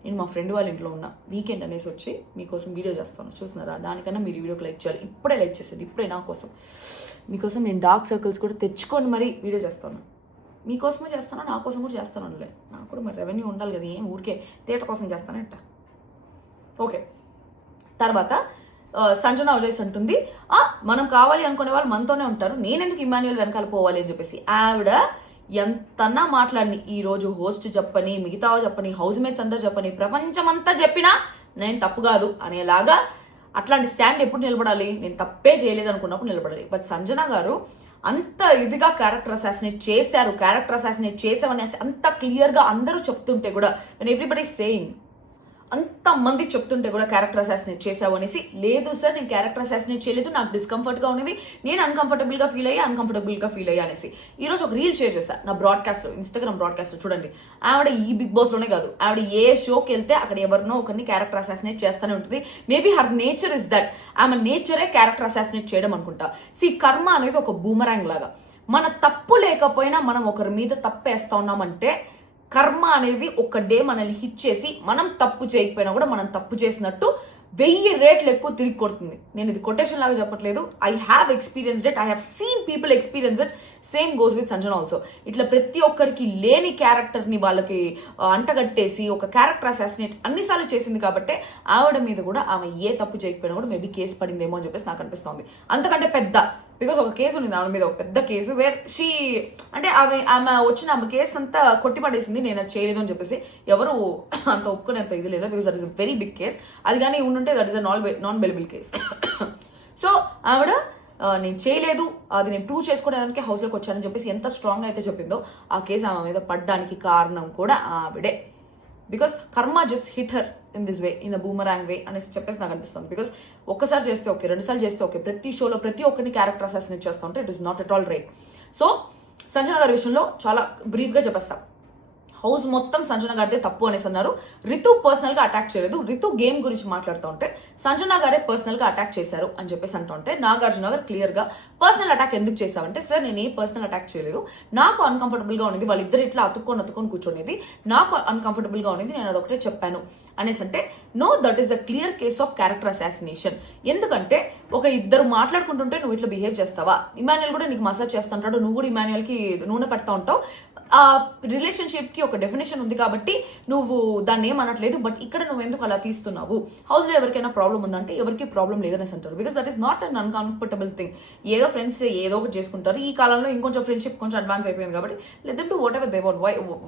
నేను మా ఫ్రెండ్ వాళ్ళ ఇంట్లో ఉన్నా, వీకెండ్ అనేసి వచ్చి మీకోసం వీడియో చేస్తాను, చూస్తున్నారా? దానికన్నా మీరు వీడియోకి లైక్ చేయాలి, ఇప్పుడే లైక్ చేసేది, ఇప్పుడే నా కోసం, మీకోసం నేను డార్క్ సర్కిల్స్ కూడా తెచ్చుకొని మరీ వీడియో చేస్తాను. మీకోసమే చేస్తాను, నా కోసం కూడా చేస్తాను అనులే, నాకు కూడా మరి రెవెన్యూ ఉండాలి కదా, ఏం ఊరికే థియేటర్ కోసం చేస్తానంట. ఓకే, తర్వాత సంజన అజయ్స్ అంటుంది, మనం కావాలి అనుకునే వాళ్ళు మనతోనే ఉంటారు, నేనెందుకు ఇమ్మాన్యుయల్ వెనకాల పోవాలి అని చెప్పేసి. ఆవిడ ఎంతన్నా మాట్లాడిని, ఈరోజు హోస్ట్ చెప్పని, మిగతా చెప్పని, హౌస్ మేట్స్ అంతా చెప్పని, ప్రపంచమంతా చెప్పినా నేను తప్పు కాదు అనేలాగా అట్లాంటి స్టాండ్ ఎప్పుడు నిలబడాలి, నేను తప్పే చేయలేదు అనుకున్నప్పుడు నిలబడాలి. బట్ సంజన గారు అంత ఇదిగా క్యారెక్టర్ అసాసినేట్ చేసావనేసి అంత క్లియర్గా అందరూ చెప్తుంటే కూడా, అండ్ ఎవ్రీబడి సేయింగ్, అంతమంది చెప్తుంటే కూడా క్యారెక్టర్ అసాసినేట్ చేసావు అనేసి, లేదు సార్ నేను క్యారెక్టర్ అసాసినేట్ చేయలేదు, నాకు డిస్కంఫర్ట్గా ఉన్నది, నేను అన్కంఫర్టబుల్గా ఫీల్ అయ్యా అనేసి ఈరోజు ఒక రీల్ షేర్ చేస్తాను నా బ్రాడ్కాస్ట్లో, ఇన్స్టాగ్రామ్ బ్రాడ్కాస్ట్లో. చూడండి, ఆవిడ ఈ బిగ్ బాస్లోనే కాదు, ఆవిడ ఏ షోకి వెళ్తే అక్కడ ఎవరినో ఒకరిని క్యారెక్టర్ అసాసినేట్ చేస్తూనే ఉంటుంది. Maybe her nature is that, ఆమె నేచరే క్యారెక్టర్ అసాసినేట్ చేయడం అనుకుంటా. కర్మ అనేది ఒక బూమరాంగ్ లాగా, మన తప్పు లేకపోయినా మనం ఒకరి మీద తప్పేస్తా ఉన్నామంటే, కర్మ అనేది ఒక డే మనల్ని హిట్ చేసి మనం తప్పు చేయకపోయినా కూడా మనం తప్పు చేసినట్టు 1000 రేట్లు ఎక్కువ తిరిగి కొడుతుంది. నేను ఇది కొటేషన్ లాగా చెప్పట్లేదు, I have experienced it, I have seen people experience it. Same goes with Sanjana also. ఇట్లా ప్రతి ఒక్కరికి లేని క్యారెక్టర్ని వాళ్ళకి అంటగట్టేసి ఒక క్యారెక్టర్ అసాసినేట్ అన్నిసార్లు చేసింది కాబట్టి ఆవిడ మీద కూడా ఆమె ఏ తప్పు చేయకపోయినా కూడా మేబీ కేసు పడిందేమో అని చెప్పేసి నాకు అనిపిస్తుంది. అంతకంటే పెద్ద, బికాస్ ఒక కేసు ఉంది ఆమె మీద, ఒక పెద్ద కేసు, వేర్ షీ అంటే ఆమె వచ్చిన ఆమె కేసు అంతా కొట్టిపడేసింది, నేను అది చేయలేదు అని చెప్పేసి. ఎవరు అంత ఒప్పుకునేంత ఇది లేదు, because that is a very big case. అది కానీ ఉండుంటే that is a non bailable case. So ఆవిడ నేను చేయలేదు, అది నేను ప్రూవ్ చేసుకోవడానికి హౌస్లోకి వచ్చానని చెప్పేసి ఎంత స్ట్రాంగ్ అయితే చెప్పిందో, ఆ కేసు ఆమె మీద పడ్డానికి కారణం కూడా ఆవిడే. Because karma just hit her in this way, in a boomerang way అనేసి చెప్పేసి నాకు అనిపిస్తుంది. బికాస్ ఒక్కసారి చేస్తే ఓకే, 2 సార్లు చేస్తే ఓకే, ప్రతి షోలో ప్రతి ఒక్కరిని క్యారెక్టర్ అసాసినేట్ చేస్తూ ఉంటే it is not at all right. So Sanjana గారి విషయంలో చాలా బ్రీఫ్గా చెప్పేస్తాం. హౌస్ మొత్తం సంజన గారిదే తప్పు అనేసి అన్నారు. రితు పర్సనల్ గా అటాక్ చేయలేదు. రితు గేమ్ గురించి మాట్లాడుతూ ఉంటే సంజన గారే పర్సనల్ గా అటాక్ చేశారు అని చెప్పేసి అంటూ ఉంటే నాగార్జున గారు క్లియర్ గా పర్సనల్ అటాక్ ఎందుకు చేశావంటే, సార్ నేను ఏ పర్సనల్ అటాక్ చేయలేదు, నాకు అన్కంఫర్టబుల్ గా ఉండేది, వాళ్ళిద్దరు ఇట్లా అతుక్కొని కూర్చొనేది, నాకు అన్కంఫర్టబుల్ గా ఉండేది, నేను అదొకటే చెప్పాను అనేసి అంటే no, that is a clear case of character assassination. ఎందుకంటే ఒక ఇద్దరు మాట్లాడుకుంటుంటే నువ్వు ఇట్లా బిహేవ్ చేస్తావా? ఇమాన్యుయల్ కూడా నీకు మసాజ్ చేస్తుంటాడు, నువ్వు కూడా ఇమాన్యుయల్ కి నూనె పెడతా ఉంటావు. ఆ రిలేషన్షిప్ కి ఒక డెఫినేషన్ ఉంది కాబట్టి నువ్వు దాన్ని ఏమనట్లేదు. బట్ ఇక్కడ నువ్వు ఎందుకు అలా తీస్తున్నావు? హౌస్ లో ఎవరికైనా ప్రాబ్లం ఉందంటే ఎవరికి ప్రాబ్లం లేదనేసి అంటారు. Because that is not an uncomfortable thing. ఏదో ఫ్రెండ్స్ ఏదో ఒకటి చేసుకుంటారు. ఈ కాలంలో ఇంకొంచెం ఫ్రెండ్షిప్ కొంచెం అడ్వాన్స్ అయిపోయింది కాబట్టి let them do whatever they want.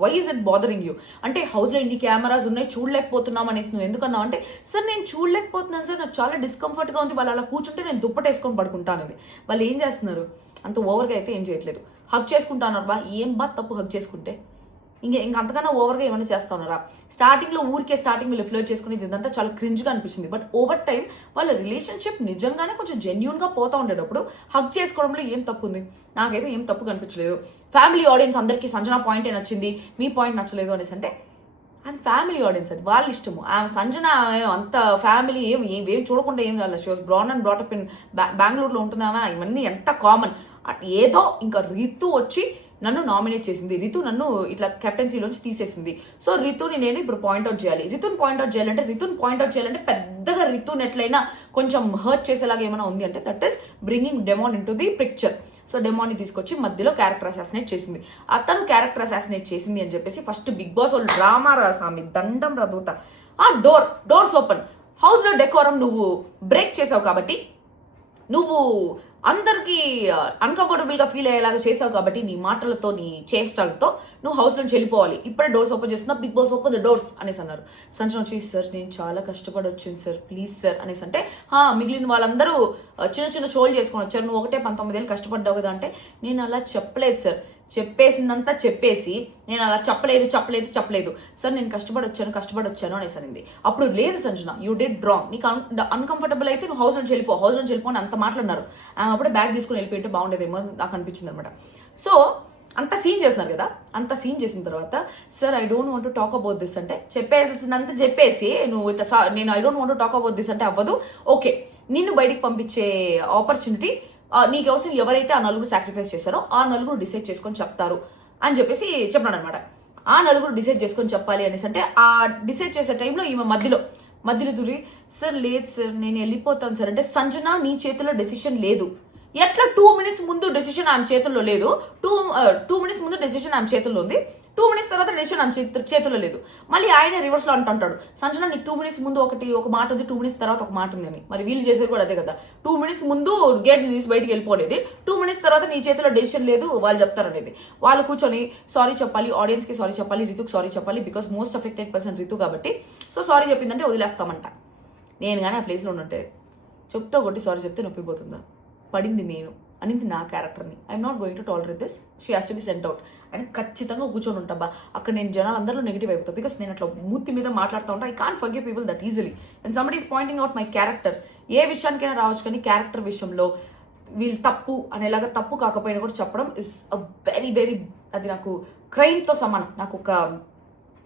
Why is it bothering you? అంటే హౌస్ లో ఇన్ని కెమెరాస్ ఉన్నాయి చూడలేకపోతున్నాం అనేసి నువ్వు ఎందుకు అన్నావు అంటే, సార్ నేను చూడలేకపోతున్నాను సార్, నాకు చాలా డిస్కంఫర్ట్ గా ఉంది, వాళ్ళు అలా కూర్చుంటే నేను దుప్పటేసుకొని పడుకుంటాను. వాళ్ళు ఏం చేస్తున్నారు? అంత ఓవర్గా అయితే ఏం చేయట్లేదు. హగ్ చేసుకుంటున్నారు బా, ఏం బా తప్పు హగ్ చేసుకుంటే? ఇంకా అంతకన్నా ఓవర్గా ఏమైనా చేస్తా ఉన్నారా? స్టార్టింగ్లో వీళ్ళు ఫ్లర్ట్ చేసుకునేది ఇదంతా చాలా క్రింజ్గా అనిపించింది. బట్ ఓవర్ టైం వాళ్ళ రిలేషన్షిప్ నిజంగానే కొంచెం జెన్యూన్గా పోతా ఉండేటప్పుడు హగ్ చేసుకోవడంలో ఏం తప్పు ఉంది? నాకైతే ఏం తప్పు కనిపించలేదు. ఫ్యామిలీ ఆడియన్స్ అందరికీ సంజన పాయింటే నచ్చింది, మీ పాయింట్ నచ్చలేదు అనేసి అంటే అది ఫ్యామిలీ ఆడియన్స్, అది వాళ్ళ ఇష్టము. ఆమె సంజన అంత ఫ్యామిలీ ఏం చూడకుండా ఏం కాదు. She was bran and brought up in బెంగళూరులో ఉంటుందామా, ఇవన్నీ ఎంత కామన్. ఏదో ఇంకా రితు వచ్చి నన్ను నామినేట్ చేసింది, రితు నన్ను ఇట్లా కెప్టెన్సీలోంచి తీసేసింది. సో రితుని నేను ఇప్పుడు పాయింట్అవుట్ చేయాలి. రితుని పాయింట్అవుట్ చేయాలంటే పెద్దగా రితుని ఎట్లయినా కొంచెం హర్ట్ చేసేలాగా ఏమైనా ఉంది అంటే that is bringing demon in to the picture. So డెమాన్ని తీసుకొచ్చి మధ్యలో క్యారెక్టర్ అసాసినేట్ చేసింది. అతను క్యారెక్టర్ అసాసినేట్ చేసింది అని చెప్పేసి ఫస్ట్ బిగ్ బాస్ వాళ్ళు డ్రామా రాసామి దండం రదూత. ఆ డోర్స్ ఓపెన్, హౌస్ లో డెకోరం నువ్వు బ్రేక్ చేసావు కాబట్టి, నువ్వు అందరికీ అన్కంఫర్టబుల్ గా ఫీల్ అయ్యేలాగా చేసావు కాబట్టి నీ మాటలతో నీ చేష్టలతో నువ్వు హౌస్ నుంచి వెళ్ళిపోవాలి. ఇప్పుడే డోర్స్ ఓపెన్ చేస్తున్నా, Bigg Boss open the doors అనేసి అన్నారు. సంజన వచ్చి సార్ నేను చాలా కష్టపడి వచ్చింది సార్, ప్లీజ్ సార్ అనేసి అంటే మిగిలిన వాళ్ళందరూ చిన్న చిన్న షోలు చేసుకొని వచ్చారు, నువ్వు ఒకటే 19 ఏళ్ళు కష్టపడ్డావు కదా అంటే నేను అలా చెప్పలేదు సార్, చెప్పేసిందంతా చెప్పేసి నేను అలా చెప్పలేదు సార్, నేను కష్టపడి వచ్చాను అనేసి అనింది. అప్పుడు లేదు సంజన, యూ డిడ్ రాంగ్, నీకు అన్కంఫర్టబుల్ అయితే నువ్వు హౌస్ నుంచి వెళ్ళిపో అని అంత మాట్లాడినారు. ఆమె అప్పుడే బ్యాగ్ తీసుకుని వెళ్ళిపోయింటే బాగుండేదేమో నాకు అనిపించింది అనమాట. సో అంత సీన్ చేస్తున్నారు కదా, అంత సీన్ చేసిన తర్వాత sir I don't want to talk about this అంటే చెప్పేసిందంతా చెప్పేసి నువ్వు ఇట్లా నేను I don't want to talk about this అంటే అవ్వదు. ఓకే, నిన్ను బయటికి పంపించే ఆపర్చునిటీ నీకోసం ఎవరైతే ఆ 4 సాక్రిఫైస్ చేశారో ఆ 4 డిసైడ్ చేసుకొని చెప్తారు అని చెప్పేసి చెప్పాను అనమాట. ఆ 4 డిసైడ్ చేసుకొని చెప్పాలి అనేసి అంటే ఆ డిసైడ్ చేసే టైంలో ఈమె మధ్యలో దూరి సార్ లేదు సార్ నేను వెళ్ళిపోతాను సార్ అంటే, సంజన నీ చేతిలో డెసిషన్ లేదు. ఎట్లా 2 minutes ముందు డెసిషన్ ఆమె చేతుల్లో లేదు, 2 minutes ముందు డెసిషన్ ఆమె చేతుల్లో ఉంది, 2 minutes తర్వాత డెసిషన్ ఆమె చేతుల్లో లేదు. మళ్ళీ ఆయన రివర్స్ లో అంటుంటాడు, సంజన నీకు 2 minutes ముందు ఒక మాట ఉంది, 2 minutes తర్వాత ఒక మాట ఉంది అని. మరి వీళ్ళు చేసేది కూడా అదే కదా, 2 minutes ముందు గేట్ తీసి బయటికి వెళ్ళిపోలేదు, 2 minutes తర్వాత నీ చేతిలో డెసిషన్ లేదు వాళ్ళు చెప్తారనేది. వాళ్ళు కూర్చొని సారీ చెప్పాలి, ఆడియన్స్ కి సారీ చెప్పాలి, రితుకి సారీ చెప్పాలి, because most affected person Ritu కాబట్టి. సో సారీ చెప్పిందంటే వదిలేస్తామంట. నేను కానీ ఆ ప్లేస్లో ఉంటే చెప్తా కొట్టి సారీ చెప్తే నొప్పిపోతుందా? పడింది నేను అనింది నా క్యారెక్టర్ని. I'm not going to tolerate this, she has to be sent out అని ఖచ్చితంగా కూర్చొని ఉంటాబా. అక్కడ నేను జనాలు అందరిలో నెగిటివ్ అయిపోతాను, బికాస్ నేను అట్లా మూర్తి మీద మాట్లాడుతూ ఉంటా. I can't forgive people that easily. And somebody is pointing out my character. ఏ విషయానికైనా రావచ్చు కానీ క్యారెక్టర్ విషయంలో వీళ్ళు తప్పు అనేలాగా తప్పు కాకపోయినా కూడా చెప్పడం ఇస్ అ వెరీ వెరీ, అది నాకు క్రైమ్తో సమానం. నాకు ఒక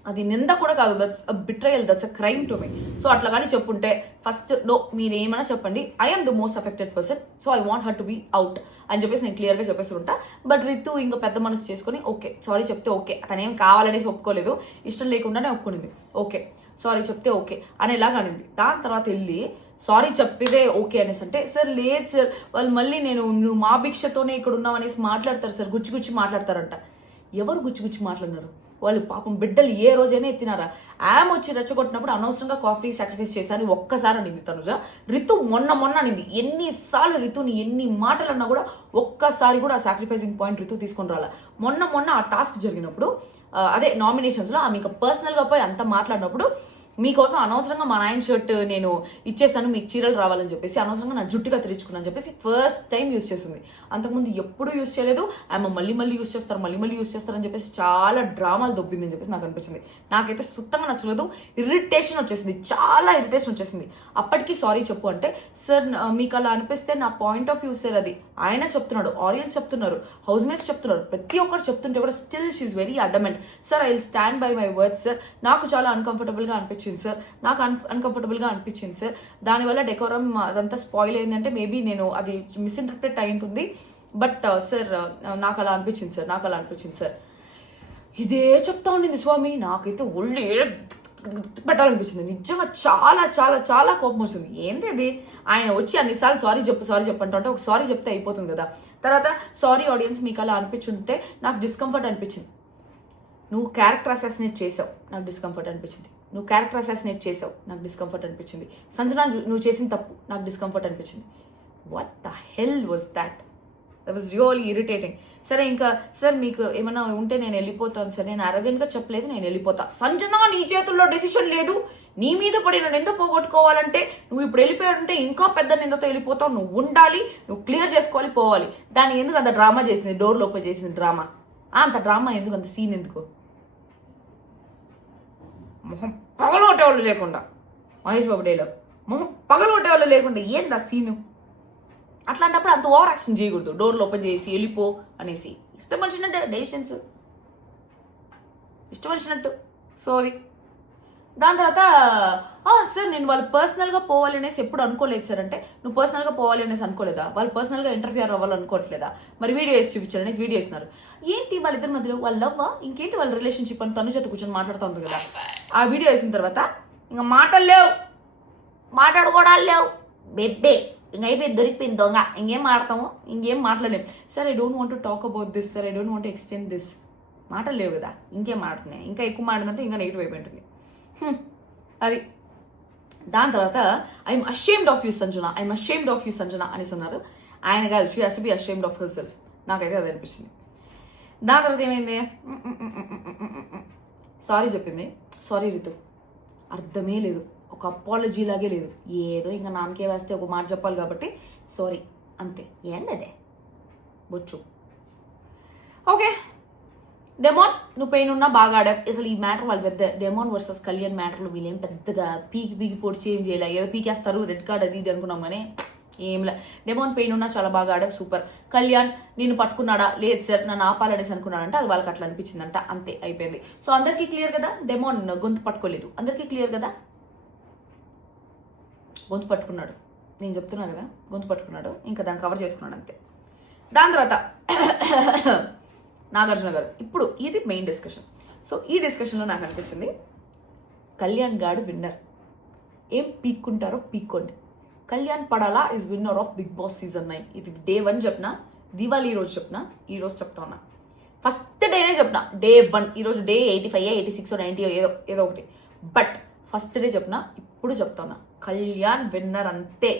అది నింద కూడా కాదు, that's a betrayal, that's a crime to me. So అట్లా కానీ చెప్పుంటే ఫస్ట్ నో, మీరు ఏమైనా చెప్పండి, I'm the most affected person, so I want her to be out అని చెప్పేసి నేను క్లియర్గా చెప్పేసి ఉంటా. బట్ రితు ఇంకా పెద్ద మనసు చేసుకుని ఓకే సారీ చెప్తే ఓకే, తనేం కావాలనేసి ఒప్పుకోలేదు, ఇష్టం లేకుండానే ఒప్పుకునింది, ఓకే సారీ చెప్తే ఓకే అనేలాగా అనింది. దాని తర్వాత వెళ్ళి సారీ చెప్పిదే ఓకే అనేసి అంటే, సార్ లేదు సార్ వాళ్ళు మళ్ళీ నువ్వు మా భిక్షతోనే ఇక్కడ ఉన్నావు అనేసి మాట్లాడతారు సార్, గుచ్చి మాట్లాడతారంట. ఎవరు గుచ్చి మాట్లాడినారు? వాళ్ళు పాపం బిడ్డలు ఏ రోజైనా ఎత్తినారా? ఆమె వచ్చి రెచ్చగొట్టినప్పుడు అనవసరంగా కాఫీ సాక్రిఫైస్ చేశారని ఒక్కసారి అనింది తనుజ. రితు మొన్న అనింది. ఎన్నిసార్లు రితుని ఎన్ని మాటలు అన్నా కూడా ఒక్కసారి కూడా ఆ సాక్రిఫైసింగ్ పాయింట్ రితు తీసుకొని రాలా. మొన్న ఆ టాస్క్ జరిగినప్పుడు అదే నామినేషన్స్లో ఆమె ఇంకా పర్సనల్గా పోయి అంత మాట్లాడినప్పుడు మీకోసం అనవసరంగా మా నాయన షర్ట్ నేను ఇచ్చేసాను, మీకు చీరలు రావాలని చెప్పేసి అనవసరంగా నా జుట్టుగా తెరుచుకున్నాను చెప్పేసి ఫస్ట్ టైం యూస్ చేసింది. అంతకుముందు ఎప్పుడు యూస్ చేయలేదు. ఆమె మళ్ళీ యూస్ చేస్తారు, మళ్ళీ యూస్ చేస్తారని చెప్పేసి చాలా డ్రామాలు దొబ్బింది అని చెప్పేసి నాకు అనిపించింది. నాకైతే సుత్తంగా నచ్చలేదు. ఇరిటేషన్ వచ్చేసింది, చాలా ఇరిటేషన్ వచ్చేసింది. అప్పటికి సారీ చెప్పు అంటే, సార్ మీకు అలా అనిపిస్తే నా పాయింట్ ఆఫ్ వ్యూ సార్ అది. ఆయన చెప్తున్నాడు, ఆడియన్స్ చెప్తున్నారు, హౌస్ మేట్స్ చెప్తున్నారు, ప్రతి ఒక్కరు చెప్తుంటే కూడా still she's very adamant. Sir I will stand by my words sir. నాకు చాలా అన్కంఫర్టబుల్గా అనిపించింది సార్, నాకు అన్కంఫర్టబుల్గా అనిపించింది సార్. దానివల్ల డెకోరం అదంతా స్పాయిల్ అయిందంటే మేబీ నేను అది మిస్ఇంటర్ప్రిట్ అయి ఉంటుంది. బట్ సార్ నాకు అలా అనిపించింది సార్. ఇదే చెప్తా ఉండింది స్వామి. నాకైతే ఒళ్ళు పెట్టాలనిపించింది. నిజంగా చాలా చాలా చాలా కోపం వచ్చింది. ఏంటి అది, ఆయన వచ్చి అన్నిసార్లు సారీ చెప్పు అంటే ఒక సారీ చెప్తే అయిపోతుంది కదా. తర్వాత సారీ ఆడియన్స్, మీకు అలా అనిపించుంటే నాకు డిస్కంఫర్ట్ అనిపించింది. నువ్వు క్యారెక్టర్ అసాసినేట్ చేసావు, నాకు డిస్కంఫర్ట్ అనిపించింది. నువ్వు క్యారెక్టర్ అసాసినేట్ చేసావు, నాకు డిస్కంఫర్ట్ అనిపించింది. సంజన నువ్వు చేసిన తప్పు, నాకు డిస్కంఫర్ట్ అనిపించింది. What the hell was that was really irritating. సరే ఇంకా సార్ మీకు ఏమైనా ఉంటే నేను వెళ్ళిపోతాను సార్. నేను అరగెంట్గా చెప్పలేదు, నేను వెళ్ళిపోతా. సంజన నీ చేతుల్లో డెసిషన్ లేదు. నీ మీద పడిన నింద పోగొట్టుకోవాలంటే నువ్వు ఇప్పుడు వెళ్ళిపోయాడంటే ఇంకా పెద్ద నిందతో వెళ్ళిపోతావు. నువ్వు ఉండాలి, నువ్వు క్లియర్ చేసుకోవాలి, పోవాలి. దాన్ని ఎందుకు అంత డ్రామా చేసింది, డోర్ లోపల చేసింది డ్రామా. అంత డ్రామా ఎందుకు, అంత సీన్ ఎందుకు? మొహం పగలగొట్టేవాళ్ళు లేకుండా, మహేష్ బాబు డైలాగ్, మొహం పగలగొట్టేవాళ్ళు లేకుండా ఏంటి ఆ సీను? అట్లాంటప్పుడు అంత ఓవర్ యాక్షన్ చేయకూడదు. డోర్లు ఓపెన్ చేసి వెళ్ళిపో అనేసి. ఇష్టం వచ్చినట్టు డెసిషన్స్, ఇష్టం వచ్చినట్టు. సో అది దాని తర్వాత సార్ నేను వాళ్ళు పర్సనల్గా పోవాలి అనేసి ఎప్పుడు అనుకోలేదు సార్. అంటే నువ్వు పర్సనల్గా పోవాలి అనేసి అనుకోలేదా? వాళ్ళు పర్సనల్గా ఇంటర్ఫియర్ అవ్వాలి అనుకోవట్లేదా? మరి వీడియో వేసి చూపించారు అనేసి వీడియో వేస్తున్నారు. ఏంటి వాళ్ళిద్దరి మధ్యలో వాళ్ళ లవ్వా, ఇంకేంటి వాళ్ళ రిలేషన్షిప్ అని తను చేత కూర్చొని మాట్లాడుతూ ఉంటుంది కదా. ఆ వీడియో వేసిన తర్వాత ఇంకా మాటలు లేవు, మాట్లాడుకోవడాలు లేవు. బెబ్బే ఇంకా అయిపోయింది, దొరికిపోయింది దొంగ. ఇంకేం మాట్లాడతాము, ఇంకేం మాట్లాడలేము. Sir I don't want to talk about this sir, I don't want to extend this. మాటలు లేవు కదా, ఇంకేం మాట్లాడుతున్నాయి. ఇంకా ఎక్కువ మాట్లాడినంటే ఇంకా నెగిటివ్ అయిపోయి ఉంటుంది. అది దాని తర్వాత I'm ashamed of you Sanjana, I'm ashamed of you Sanjana అనేసి అన్నారు. ఆయన కాదు, she has to be ashamed of her self. నాకైతే అది అనిపించింది. దాని తర్వాత ఏమైంది, సారీ చెప్పింది. సారీ రితు, అర్థమే లేదు, ఒక అపాలజీ లాగే లేదు. ఏదో ఇంకా నామకే వేస్తే ఒక మాట చెప్పాలి కాబట్టి సారీ అంతే. ఏందదే బొచ్చు. ఓకే డెమోన్, నువ్వు పెయిన్ ఉన్నా బాగా ఆడావు. అసలు ఈ మ్యాటర్ వాళ్ళు పెద్ద డెమోన్ వర్సెస్ కళ్యాణ్ మ్యాటర్లో వీళ్ళేం పెద్దగా పీకి పొడి చేంజ్ చేయలే. ఏదో పీకేస్తారు రెడ్ కార్డ్ అది ఇది అనుకున్నాం కానీ ఏంలే. డెమోన్ పెయిన్ ఉన్నా చాలా బాగా ఆడావు, సూపర్. కళ్యాణ్ నిన్ను పట్టుకున్నాడా, లేదు సార్ నన్ను ఆపాలనేసి అనుకున్నాడంటే అది వాళ్ళకి అట్లా అనిపించిందంట, అంతే అయిపోయింది. సో అందరికీ క్లియర్ కదా, డెమోన్ గొంతు పట్టుకోలేదు. అందరికీ క్లియర్ కదా, గొంతు పట్టుకున్నాడు. నేను చెప్తున్నా కదా, గొంతు పట్టుకున్నాడు, ఇంకా దాన్ని కవర్ చేసుకున్నాడు అంతే. దాని తర్వాత నాగార్జున గారు, ఇప్పుడు ఇది మెయిన్ డిస్కషన్. సో ఈ డిస్కషన్లో నాకు అనిపించింది కళ్యాణ్ గాడు విన్నర్. ఏం పీక్కుంటారో పీక్కోండి. Kalyan Padala is winner of Bigg Boss season 9. ఇది డే 1 చెప్పిన, దివాళీ రోజు చెప్పిన, ఈరోజు చెప్తా ఉన్నా. ఫస్ట్ డేనే చెప్పిన, డే 1. ఈరోజు డే 85, 86, 90 ఏదో ఒకటి. బట్ ఫస్ట్ డే చెప్పిన, ఇప్పుడు చెప్తా ఉన్నా, కళ్యాణ్ విన్నర్ అంతే,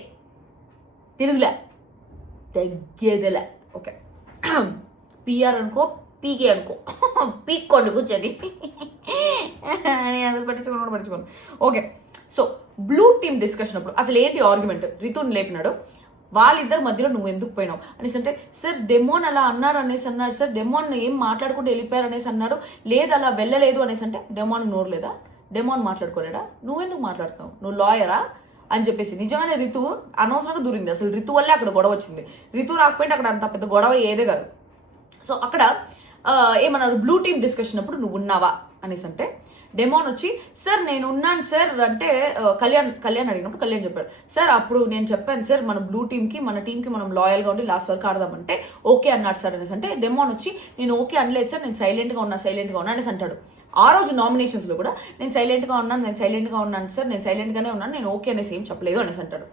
తిరుగులే, తగ్గేదిలే. ఓకే పిఆర్ అనుకో, పీకే అనుకో, పీక్కోండి కూర్చొని. అసలు పట్టించుకోండి. Okay so blue team discussion అప్పుడు అసలు ఏంటి ఆర్గ్యుమెంట్, రితుని లేపినాడు. వాళ్ళిద్దరి మధ్యలో నువ్వు ఎందుకు పోయినావు అనేసి అంటే, సార్ డెమోన్ అలా అన్నారు అనేసి అన్నారు సార్, డెమోన్ ఏం మాట్లాడుకుంటూ వెళ్ళిపోయారు అనేసి అన్నారు, లేదు అలా వెళ్ళలేదు అనేసి అంటే, డెమోన్ నోరు లేదా, డెమోన్ మాట్లాడుకోలేడా, నువ్వెందుకు మాట్లాడుతున్నావు, నువ్వు లాయరా అని చెప్పేసి. నిజంగానే రితు అనవసరంగా దూరింది. అసలు రితు వల్లే అక్కడ గొడవ వచ్చింది. రితు రాకపోయింటే అక్కడ అంత పెద్ద గొడవ ఏదే కాదు. సో అక్కడ ఏమన్నారు, బ్లూ టీమ్ డిస్కషన్ అప్పుడు నువ్వు ఉన్నావా అనేసి అంటే, డెమోన్ వచ్చి సార్ నేను ఉన్నాను సార్ అంటే, కళ్యాణ్ అడిగినప్పుడు కళ్యాణ్ చెప్పాడు, సార్ అప్పుడు నేను చెప్పాను సార్ మన బ్లూ టీమ్కి మన టీంకి మనం లాయల్గా ఉండి లాస్ట్ వరకు ఆడదామంటే ఓకే అన్నాడు సార్ అనేసి అంటే, డెమోన్ వచ్చి నేను ఓకే అనలేదు సార్, నేను సైలెంట్గా ఉన్నా అనేసి అంటాడు. ఆ రోజు నామినేషన్స్లో కూడా నేను సైలెంట్గా ఉన్నాను సార్, నేను సైలెంట్గానే ఉన్నాను, నేను ఓకే అనేసి ఏం చెప్పలేదు అనేసి అంటాడు.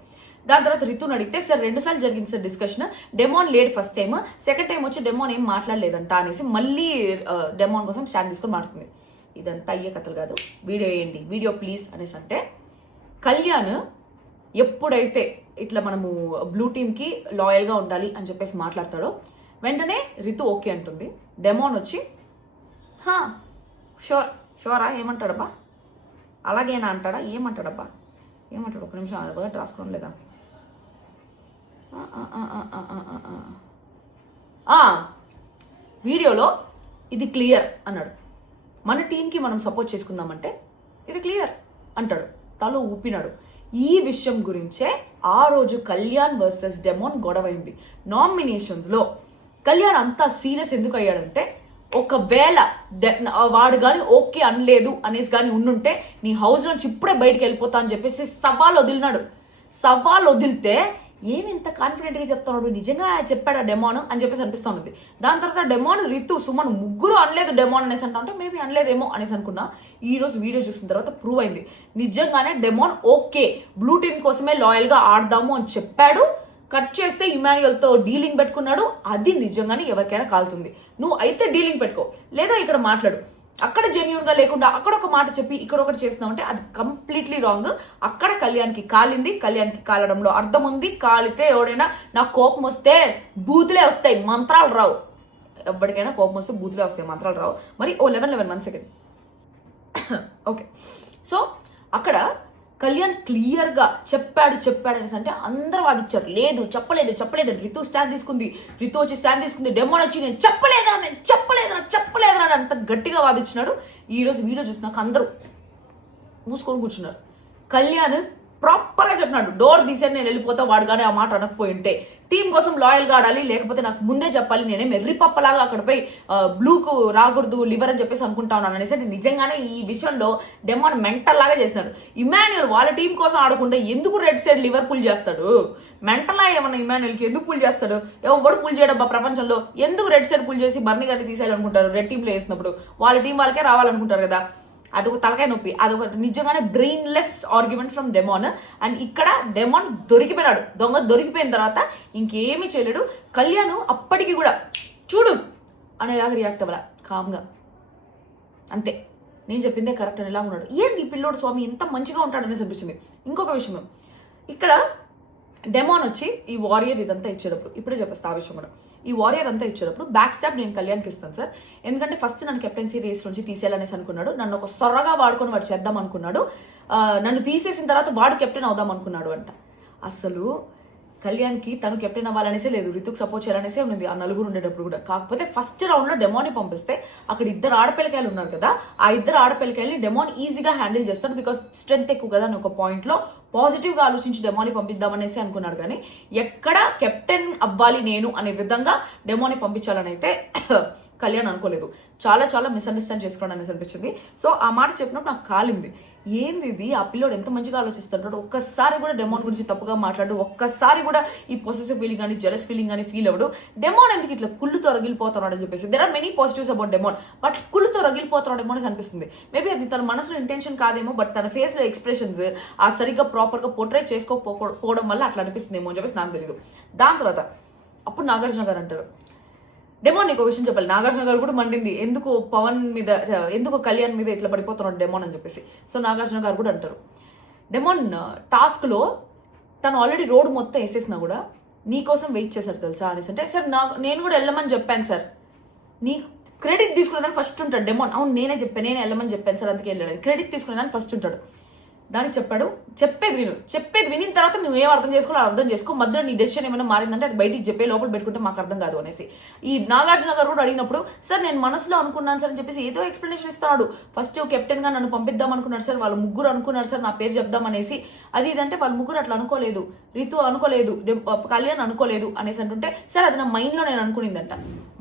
దాని తర్వాత రితుని అడిగితే, సార్ 2 సార్లు జరిగింది సార్ డిస్కషన్, డెమోన్ లేడు ఫస్ట్ టైం, సెకండ్ టైం వచ్చి డెమోన్ ఏం మాట్లాడలేదంట అనేసి మళ్ళీ డెమోన్ కోసం స్టాండ్ తీసుకొని మాట్లాడుతుంది. ఇదంతా అయ్యే కథలు కాదు, వీడియో వేయండి, వీడియో ప్లీజ్ అనేసి అంటే, కళ్యాణ్ ఎప్పుడైతే ఇట్లా మనము బ్లూ టీమ్కి లాయల్గా ఉండాలి అని చెప్పేసి మాట్లాడతాడో వెంటనే రితు ఓకే అంటుంది. డెమోన్ వచ్చి షోరా ఏమంటాడబ్బా, అలాగేనా అంటాడా, ఏమంటాడబ్బా, ఏమంటాడు, ఒక నిమిషం వర్డ్ రాసుకోవడం లేదా. వీడియోలో ఇది క్లియర్ అన్నాడు, మన టీంకి మనం సపోర్ట్ చేసుకుందామంటే ఇది క్లియర్ అంటాడు, తల ఊపినాడు. ఈ విషయం గురించే ఆ రోజు కళ్యాణ్ వర్సెస్ డెమోన్ గొడవైంది. నామినేషన్స్లో కళ్యాణ్ అంతా సీరియస్ ఎందుకు అయ్యాడంటే, ఒకవేళ వాడు కానీ ఓకే అనలేదు అనేసి కానీ ఉండుంటే నీ హౌస్ నుంచి ఇప్పుడే బయటికి వెళ్ళిపోతా అని చెప్పేసి సవాల్ వదిలినాడు. సవాల్ వదిలితే ఏమి ఇంత కాన్ఫిడెంట్గా చెప్తున్నాడు, నిజంగా చెప్పాడా డెమోన్ అని చెప్పేసి అనిపిస్తూ ఉంది. దాని తర్వాత డెమోన్, రితు, సుమన్ ముగ్గురు అనలేదు డెమోన్ అనేసి అంటా ఉంటే మేబీ అనలేదేమో అనేసి అనుకున్నా. ఈ రోజు వీడియో చూసిన తర్వాత ప్రూవ్ అయింది, నిజంగానే డెమోన్ ఓకే బ్లూ టీమ్ కోసమే లాయల్గా ఆడదాము అని చెప్పాడు. కట్ చేస్తే ఇమాన్యుయల్తో డీలింగ్ పెట్టుకున్నాడు. అది నిజంగానే ఎవరికైనా కాలుతుంది. నువ్వు అయితే డీలింగ్ పెట్టుకో, లేదా ఇక్కడ మాట్లాడు. అక్కడ జెన్యూన్గా లేకుండా అక్కడ ఒక మాట చెప్పి ఇక్కడ ఒకటి చేస్తున్నావు అంటే అది కంప్లీట్లీ రాంగ్. అక్కడ కళ్యాణ్కి కాలింది, కళ్యాణ్కి కాలడంలో అర్థం ఉంది. కాలితే ఎవడైనా నాకు కోపం వస్తే బూతులే వస్తాయి, మంత్రాలు రావు. ఎవరికైనా కోపం వస్తే బూతులే వస్తాయి, మంత్రాలు రావు. మరి 11 1 సెకండ్ ఓకే. సో అక్కడ కళ్యాణ్ క్లియర్గా చెప్పాడు అనేసి అంటే అందరూ వాదిచ్చారు, లేదు చెప్పలేదు. రితు స్టాండ్ తీసుకుంది, రితు వచ్చి స్టాండ్ తీసుకుంది, డెమోన్ వచ్చి నేను చెప్పలేదురా అని అంత గట్టిగా వాదిచ్చినాడు. ఈరోజు వీడియో చూసినాక అందరూ మూసుకొని కూర్చున్నారు. కళ్యాణ్ ప్రాపర్గా చెప్పినాడు, డోర్ తీసేది నేను వెళ్ళిపోతా, వాడు కానీ ఆ మాట అనకపోయి ఉంటే. టీం కోసం లాయల్గా ఆడాలి, లేకపోతే నాకు ముందే చెప్పాలి, నేనే మెర్రిపప్పలాగా అక్కడ పోయి బ్లూకు రాకూడదు లివర్ అని చెప్పేసి అనుకుంటా ఉన్నాను అనేసి. నిజంగానే ఈ విషయంలో డెమోన్ మెంటల్ లాగా చేసినాడు. ఇమాన్యుయల్ వాళ్ళ టీం కోసం ఆడకుండా ఎందుకు రెడ్ సైడ్ లివర్ పుల్ చేస్తాడు? మెంటల్లా ఏమన్నా ఇమాన్యుయల్కి ఎందుకు పుల్ చేస్తాడు? ఎవరు పుల్ చేయడబ్బా ప్రపంచంలో? ఎందుకు రెడ్ సైడ్ పుల్ చేసి బర్నీ గారిని తీసేయాలనుకుంటారు? రెడ్ టీంలో వేసినప్పుడు వాళ్ళ టీం వాళ్ళకే రావాలనుకుంటారు కదా. అదొక తలకాయ నొప్పి, అదొక నిజంగానే brainless argument from demon. And ఇక్కడ డెమోన్ దొరికిపోయినాడు. దొంగ దొరికిపోయిన తర్వాత ఇంకేమీ చేయలేడు. కళ్యాణ్ అప్పటికి కూడా చూడు అనేలాగా రియాక్ట్ అవ్వాల, కామ్గా అంతే, నేను చెప్పిందే కరెక్ట్ అనేలా ఉన్నాడు. ఏంది పిల్లోడు స్వామి ఇంత మంచిగా ఉంటాడు అనేసి అనిపించింది. ఇంకొక విషయం, ఇక్కడ డెమోన్ వచ్చి ఈ వారియర్ ఇదంతా ఇచ్చేటప్పుడు, ఇప్పుడే చెప్పేస్తా ఆ విషయం కూడా, ఈ వారియర్ అంతా ఇచ్చేటప్పుడు బ్యాక్ స్టాప్ నేను కళ్యాణ్కి ఇస్తాను సార్, ఎందుకంటే ఫస్ట్ నన్ను కెప్టెన్సీ రేస్ నుంచి తీసేయాలనేసి అనుకున్నాడు. నన్ను ఒక సొరగా వాడుకొని వాడు చేద్దాం అనుకున్నాడు. నన్ను తీసేసిన తర్వాత వాడు కెప్టెన్ అవుదాం అనుకున్నాడు అంట. అసలు కళ్యాణ్కి తను కెప్టెన్ అవ్వాలనేసే లేదు, రితుకు సపోర్ట్ చేయాలనేసే ఉంది ఆ నలుగురు ఉండేటప్పుడు కూడా. కాకపోతే ఫస్ట్ రౌండ్లో డెమోని పంపిస్తే అక్కడ ఇద్దరు ఆడపిల్లకాయలు ఉన్నారు కదా, ఆ ఇద్దరు ఆడపిల్లకాయల్ని డెమోన్ ఈజీగా హ్యాండిల్ చేస్తాడు, బికాస్ స్ట్రెంత్ ఎక్కువ కదా అని ఒక పాయింట్లో పాజిటివ్గా ఆలోచించి డెమోని పంపిద్దామనేసి అనుకున్నాడు. కానీ ఎక్కడ కెప్టెన్ అవ్వాలి నేను అనే విధంగా డెమోని పంపించాలని అయితే కళ్యాణ్ అనుకోలేదు. చాలా చాలా మిస్అండర్స్టాండ్ చేసుకోవడం అనేసి అనిపించింది. సో ఆ మాట చెప్పినప్పుడు నాకు కాలింది, ఏంది ఇది, ఆ పిల్లోడు ఎంత మంచిగా ఆలోచిస్తుంటాడు, ఒక్కసారి కూడా డెమోన్ గురించి తప్పుగా మాట్లాడు, ఒక్కసారి కూడా ఈ పొసెసివ్ ఫీలింగ్ కానీ జెలస్ ఫీలింగ్ కానీ ఫీల్ అవ్వడు. డెమోన్ ఎందుకు ఇట్లా కుళ్ళుతో రగిలిపోతున్నాడు అని చెప్పేసి. There are many positives about demon, but కుళ్ళుతో రగిలిపోతున్నాడు డెమోన్ అని అనిపిస్తుంది. మేబీ అది తన మనసులో ఇంటెన్షన్ కాదేమో, బట్ తన ఫేస్లో ఎక్స్ప్రెషన్స్ ఆ సరిగ్గా ప్రాపర్గా పోర్ట్రేట్ చేసుకోకపోవడం వల్ల అట్లా అనిపిస్తుందేమో అని చెప్పేసి నాకు తెలియదు. దాని తర్వాత అప్పుడు నాగార్జున గారు అంటారు, డెమోన్ నీకు విషయం చెప్పాలి. నాగార్జున గారు కూడా మండింది, ఎందుకు పవన్ మీద, ఎందుకు కళ్యాణ్ మీద ఇట్లా పడిపోతున్నాడు డెమోన్ అని చెప్పేసి. సో నాగార్జున గారు కూడా అంటారు, డెమోన్ టాస్క్లో తను ఆల్రెడీ రోడ్ మొత్తం వేసేసినా కూడా నీకోసం వెయిట్ చేశారు తెలుసా అనేసి అంటే, సార్ నేను కూడా వెళ్ళమని చెప్పాను సార్, నీ క్రెడిట్ తీసుకునేదాన్ని ఫస్ట్ ఉంటాడు డెమోన్. అవును నేనే వెళ్ళమని చెప్పాను సార్, అందుకే వెళ్ళాడు. క్రెడిట్ తీసుకునేదాన్ని ఫస్ట్ ఉంటాడు. దానికి చెప్పాడు, చెప్పేది వినిన తర్వాత నువ్వు ఏం అర్థం చేసుకోవాలో అర్థం చేసుకో, మధ్యలో నీ డెసిషన్ ఏమైనా మారిందంటే అది బయటికి చెప్పే, లోపల పెట్టుకుంటే మాకు అర్థం కాదు అనేసి. ఈ నాగార్జున గారు కూడా అడిగినప్పుడు, సార్ నేను మనసులో అనుకున్నాను సార్ అని చెప్పేసి ఏదో ఎక్స్ప్లెనేషన్ ఇస్తున్నాడు. ఫస్ట్ కెప్టెన్గా నన్ను పంపిద్దాం అనుకున్నాడు సార్, వాళ్ళు ముగ్గురు అనుకున్నారు సార్ నా పేరు చెప్దాం అనేసి. అది ఇదంటే వాళ్ళు ముగ్గురు అట్లా అనుకోలేదు, రితు అనుకోలేదు, కళ్యాణ్ అనుకోలేదు అనేసి అంటుంటే, సార్ అది నా మైండ్లో నేను అనుకునిందంట.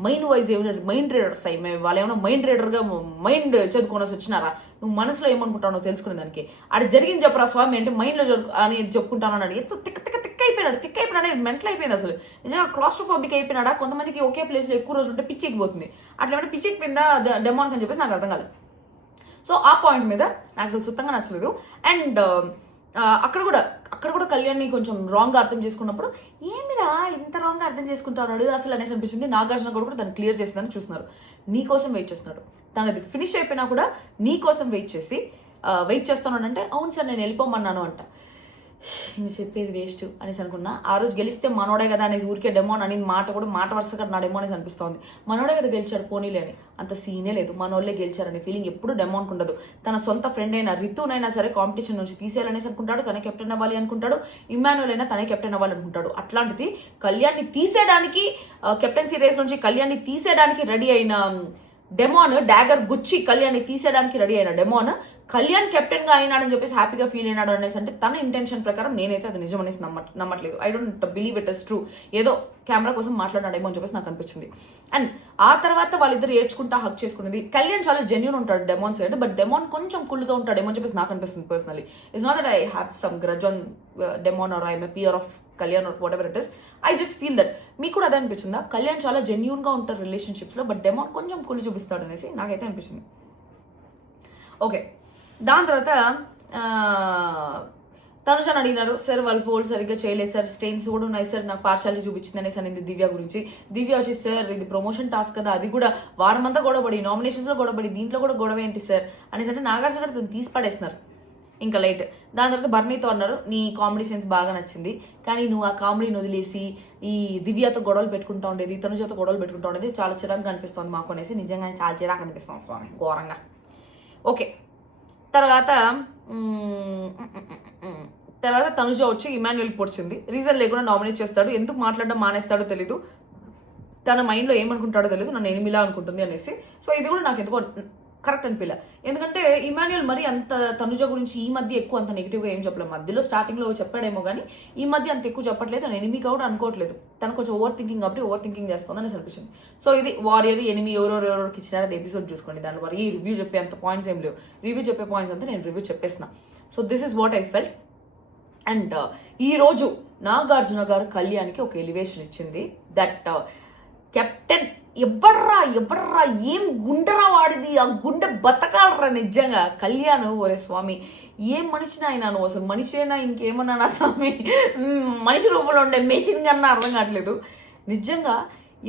మైండ్ వైజ్ ఏమైనా మైండ్ రీడర్స్ అయ్యి వాళ్ళు ఏమైనా మైండ్ రీడర్గా మైండ్ చదువుకోవాల్సి వచ్చినారా? నువ్వు మనసులో ఏమనుకుంటానో తెలుసుకునే దానికి. అది జరిగింది చెప్పరా స్వామి అంటే మైండ్లో అని చెప్పుకుంటాను అని ఎంతో తిక్క అయిపోయినాడు, మెంటల్ అయిపోయింది. అసలు నిజంగా క్లాస్ట్రోఫోబిక్ అయిపోయినాడా? కొంతమందికి ఒకే ప్లేస్లో ఎక్కువ రోజులు ఉంటే పిచ్చి ఎక్కిపోతుంది, అట్లా ఏమంటే పిచ్చి ఎక్కిపోయిందా డెమోన్ అని చెప్పేసి నాకు అర్థం కాలేదు. సో ఆ పాయింట్ మీద నాకు అసలు సుత్తంగా నచ్చలేదు. అండ్ అక్కడ కూడా కళ్యాణ్ని కొంచెం రాంగ్గా అర్థం చేసుకున్నప్పుడు, ఏమిరా ఇంత రాంగ్గా అర్థం చేసుకుంటున్నాడు అసలు అనేసి అనిపించింది. నాగార్జున కూడా దాన్ని క్లియర్ చేసిందని చూస్తున్నారు. నీ కోసం వెయిట్ చేస్తున్నాడు, తనది ఫినిష్ అయిపోయినా కూడా నీ కోసం వెయిట్ చేస్తున్నాడు అంటే, అవును సార్ నేను వెళ్ళిపోమన్నాను అంట. నేను చెప్పేది వేస్ట్ అనేసి అనుకున్నా. ఆ రోజు గెలిస్తే మనోడే కదా అనేసి ఊరికే డెమోన్ అని మాట వరుసగా నా డెమో అనేసి అనిపిస్తోంది. మనోడే కదా గెలిచాడు పోనీలే అని అంత సీనే లేదు, మన వాళ్ళే గెలిచారనే ఫీలింగ్ ఎప్పుడు డెమోన్కి ఉండదు. తన సొంత ఫ్రెండ్ అయినా రితునైనా సరే కాంపిటీషన్ నుంచి తీసేయాలనేసి అనుకుంటాడు, తనే కెప్టెన్ అవ్వాలి అనుకుంటాడు, ఇమ్మాన్యుల్ అయినా తనే కెప్టెన్ అవ్వాలనుకుంటాడు. అట్లాంటిది కళ్యాణ్ని తీసేయడానికి, కెప్టెన్సీ రేస్ నుంచి కళ్యాణ్ని తీసేయడానికి రెడీ అయిన డెమోన్, డాగర్ గుచ్చి కళ్యాణ్ని తీసేయడానికి రెడీ అయిన డెమోన్ కళ్యాణ్ కెప్టెన్ గా అయినాడని చెప్పేసి హ్యాపీగా ఫీల్ అయినాడు అనేసి అంటే తన ఇంటెన్షన్ ప్రకారం నేనైతే అది నిజం అనేసి నమ్మట్లేదు. I don't believe it is true. ఏదో కెమెరా కోసం మాట్లాడాడేమో అని చెప్పేసి నాకు అనిపించింది. అండ్ ఆ తర్వాత వాళ్ళిద్దరు ఏడ్చుకుంటా హక్ చేసుకునేది. కళ్యాణ్ చాలా జెన్యూన్ ఉంటాడు డెమోన్ సైడ్, బట్ డెమోన్ కొంచెం కుళ్ళుగా ఉంటాడేమో అని చెప్పేసి నాకు అనిపిస్తుంది personally. It's not that I have some grudge on Demon or I'm peer of Kalyan or whatever it is. I just feel that. మీకు కూడా అదే అనిపించిందా? కళ్యాణ్ చాలా జెన్యూన్ గా ఉంటారు రిలేషన్షిప్స్ లో, బట్ డెమోన్ కొంచెం కుళ్ళు చూపిస్తాడు అనేసి నాకైతే అనిపించింది. ఓకే, దాని తర్వాత తనుజని అడిగినారు, సార్ వాళ్ళు ఫోల్డ్ సరిగ్గా చేయలేదు సార్, స్టెయిన్స్ కూడా ఉన్నాయి సార్, నాకు పార్షాలిటీ చూపించింది అనేసి అనింది దివ్య గురించి. దివ్య వచ్చి సార్ ఇది ప్రమోషన్ టాస్క్ కదా, అది కూడా వారం అంతా గొడవపడి, నామినేషన్స్లో గొడవపడి, దీంట్లో కూడా గొడవ ఏంటి సార్ అనేసి అంటే నాగార్జున గారు తీసి పడేస్తున్నారు ఇంకా లైట్. దాని తర్వాత బర్నీతో అన్నారు, నీ కామెడీ సెన్స్ బాగా నచ్చింది, కానీ నువ్వు ఆ కామెడీని వదిలేసి ఈ దివ్యతో గొడవలు పెట్టుకుంటా ఉండేది, తనుజతో గొడవలు పెట్టుకుంటా ఉండేది చాలా చిరాకుగా అనిపిస్తుంది మాకు అనేసి. నిజంగానే చాలా చిరాకు అనిపిస్తుంది స్వామి, ఘోరంగా. ఓకే, తర్వాత తనుజ వచ్చి ఇమాన్యుయల్ పొడిచింది. రీజన్ లేకుండా నామినేట్ చేస్తాడు, ఎందుకు మాట్లాడడం మానేస్తాడో తెలీదు, తన మైండ్లో ఏమనుకుంటాడో తెలియదు, నన్ను ఎనిమిలా అనుకుంటుంది అనేసి. సో ఇది కూడా నాకు ఎందుకో కరెక్ట్ అనిపిల్ల. ఎందుకంటే ఇమాన్యుయల్ మరి అంత తనుజ గురించి ఈ మధ్య ఎక్కువ అంత నెగిటివ్గా ఏం చెప్పలేదు. మధ్యలో స్టార్టింగ్లో చెప్పాడేమో కానీ ఈ మధ్య అంత ఎక్కువ చెప్పట్లేదు, తను ఎనిమి కూడా అనుకోవట్లేదు. తను కొంచెం ఓవర్ థింకింగ్ కాబట్టి ఓవర్ థింకింగ్ చేస్తుంది అనేసి అనిపించింది. సో ఇది వారియర్ ఎనిమి ఎవరెవరికి ఇచ్చినారు అది ఎపిసోడ్ చూసుకోండి. దాని వరకు ఈ రివ్యూ చెప్పే అంత పాయింట్స్ ఏం లేవు. రివ్యూ చెప్పే పాయింట్స్ అంతా నేను రివ్యూ చెప్పేసిన. So this is what I felt. And ఈరోజు నాగార్జున గారు కళ్యాణ్కి ఒక ఎలివేషన్ ఇచ్చింది. దట్ కెప్టెన్ ఎవ్వడ్రా ఏం గుండెరా వాడిది, ఆ గుండె బతకాలరా నిజంగా. కళ్యాణ్ ఒరే స్వామి ఏం మనిషిని అయినా నువ్వు, అసలు మనిషినా ఇంకేమన్నా స్వామి, మనిషి రూపంలో ఉండే మెషిన్ కన్నా అర్థం కావట్లేదు నిజంగా.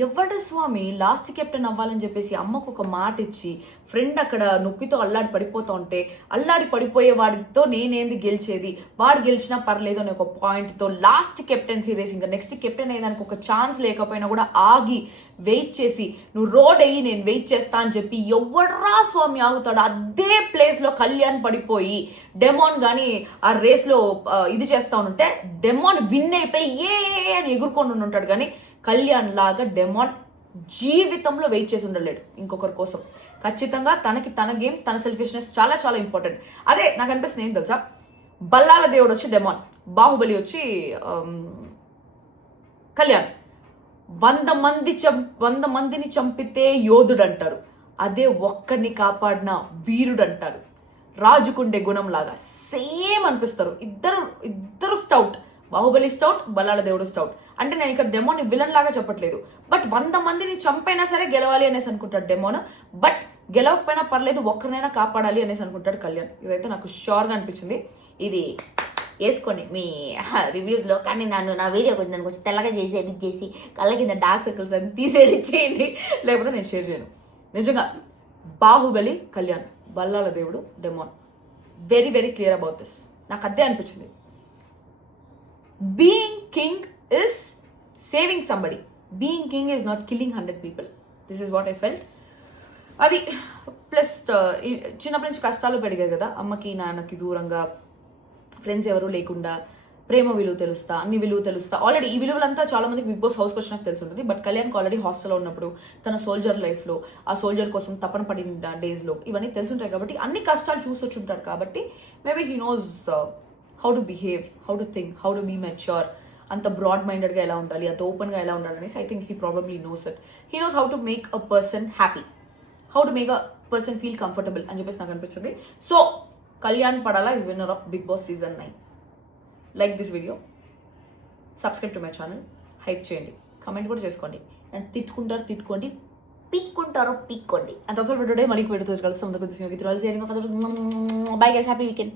ఎవడ స్వామి లాస్ట్ కెప్టెన్ అవ్వాలని చెప్పేసి అమ్మకు ఒక మాట ఇచ్చి ఫ్రెండ్ అక్కడ నొప్పితో అల్లాడి పడిపోతూ ఉంటే అల్లాడి పడిపోయే వాడితో నేనేంది గెలిచేది, వాడు గెలిచినా పర్లేదు అనే ఒక పాయింట్తో లాస్ట్ కెప్టెన్సీ రేస్ ఇంకా నెక్స్ట్ కెప్టెన్ అయ్యేదానికి ఒక ఛాన్స్ లేకపోయినా కూడా ఆగి వెయిట్ చేసి నువ్వు రోడ్ అయ్యి నేను వెయిట్ చేస్తా అని చెప్పి ఎవడ్రా స్వామి ఆగుతాడు. అదే ప్లేస్లో కళ్యాణ్ పడిపోయి డెమోన్ కానీ ఆ రేస్లో ఇది చేస్తా ఉంటే డెమోన్ విన్ అయిపోయి ఏ అని ఎగురుకొని ఉంటాడు. కానీ కళ్యాణ్ లాగా డెమోన్ జీవితంలో వెయిట్ చేసి ఉండలేడు ఇంకొకరి కోసం. ఖచ్చితంగా తనకి తన గేమ్, తన సెల్ఫిష్నెస్ చాలా చాలా ఇంపార్టెంట్. అదే నాకు అనిపిస్తుంది ఏం తెలుసా, బల్లాల దేవుడు వచ్చి డెమోన్, బాహుబలి వచ్చి కళ్యాణ్. 100 మందిని చంపితే యోధుడు అంటారు, అదే ఒక్కడిని కాపాడిన వీరుడు అంటారు. రాజుకుండే గుణం లాగా సేమ్ అనిపిస్తారు ఇద్దరు స్టౌట్. బాహుబలి స్టౌట్, బల్లాల దేవుడు స్టౌట్. అంటే నేను ఇక్కడ డెమోని విలన్ లాగా చెప్పట్లేదు, బట్ 100 మందిని చంపైనా సరే గెలవాలి అనేసి అనుకుంటాడు డెమోన్. బట్ గెలవకపోయినా పర్లేదు ఒక్కరినైనా కాపాడాలి అనేసి అనుకుంటాడు కళ్యాణ్. ఇదైతే నాకు షూర్గా అనిపించింది. ఇది వేసుకోండి మీ రివ్యూస్లో, కానీ నా వీడియో కొంచెం నన్ను కొంచెం తెల్లగా చేసి ఎడిట్ చేసి కళ్ళ కింద డార్క్ సర్కిల్స్ అని తీసి ఎడిట్ చేయండి, లేకపోతే నేను షేర్ చేయను. నిజంగా బాహుబలి కళ్యాణ్, బల్లాల దేవుడు demon, very very clear about this. నాకు అదే అనిపించింది. Being king is saving somebody. Being king is not killing 100 people. This is what I felt. అది ప్లస్ చిన్నప్పటి నుంచి కష్టాలు పెరిగాయి కదా, అమ్మకి నాన్నకి దూరంగా, ఫ్రెండ్స్ ఎవరు లేకుండా, ప్రేమ విలువ తెలుస్తా, అన్ని విలువ తెలుస్తా. ఆల్రెడీ ఈ విలువలంతా చాలా మందికి బిగ్ బాస్ హౌస్కి వచ్చినాక తెలిసి ఉంటుంది. బట్ కళ్యాణ్కి ఆల్రెడీ హాస్టల్లో ఉన్నప్పుడు తన సోల్జర్ లైఫ్లో ఆ సోల్జర్ కోసం తపన పడిన డేస్లో ఇవన్నీ తెలుసుంటాయి కాబట్టి, అన్ని కష్టాలు చూసి వచ్చి ఉంటారు కాబట్టి maybe he knows how to behave, how to think, how to be mature, అంత బ్రాడ్ మైండెడ్గా ఎలా ఉండాలి, అంత ఓపెన్గా ఎలా ఉండాలి అనేసి I think he probably knows it. He knows how to make a person happy, how to make a person feel comfortable అని చెప్పేసి నాకు అనిపించింది. So Kalyan Padala is winner of Bigg Boss season 9. Like this video, subscribe to my channel, hype చేయండి, comment కూడా చేసుకోండి. And తిట్టుకోండి, పీక్కోండి. అంత అసలు పెట్టుడే మళ్ళీ పెడుతుంది కలుస్తాం. Bye guys, happy weekend.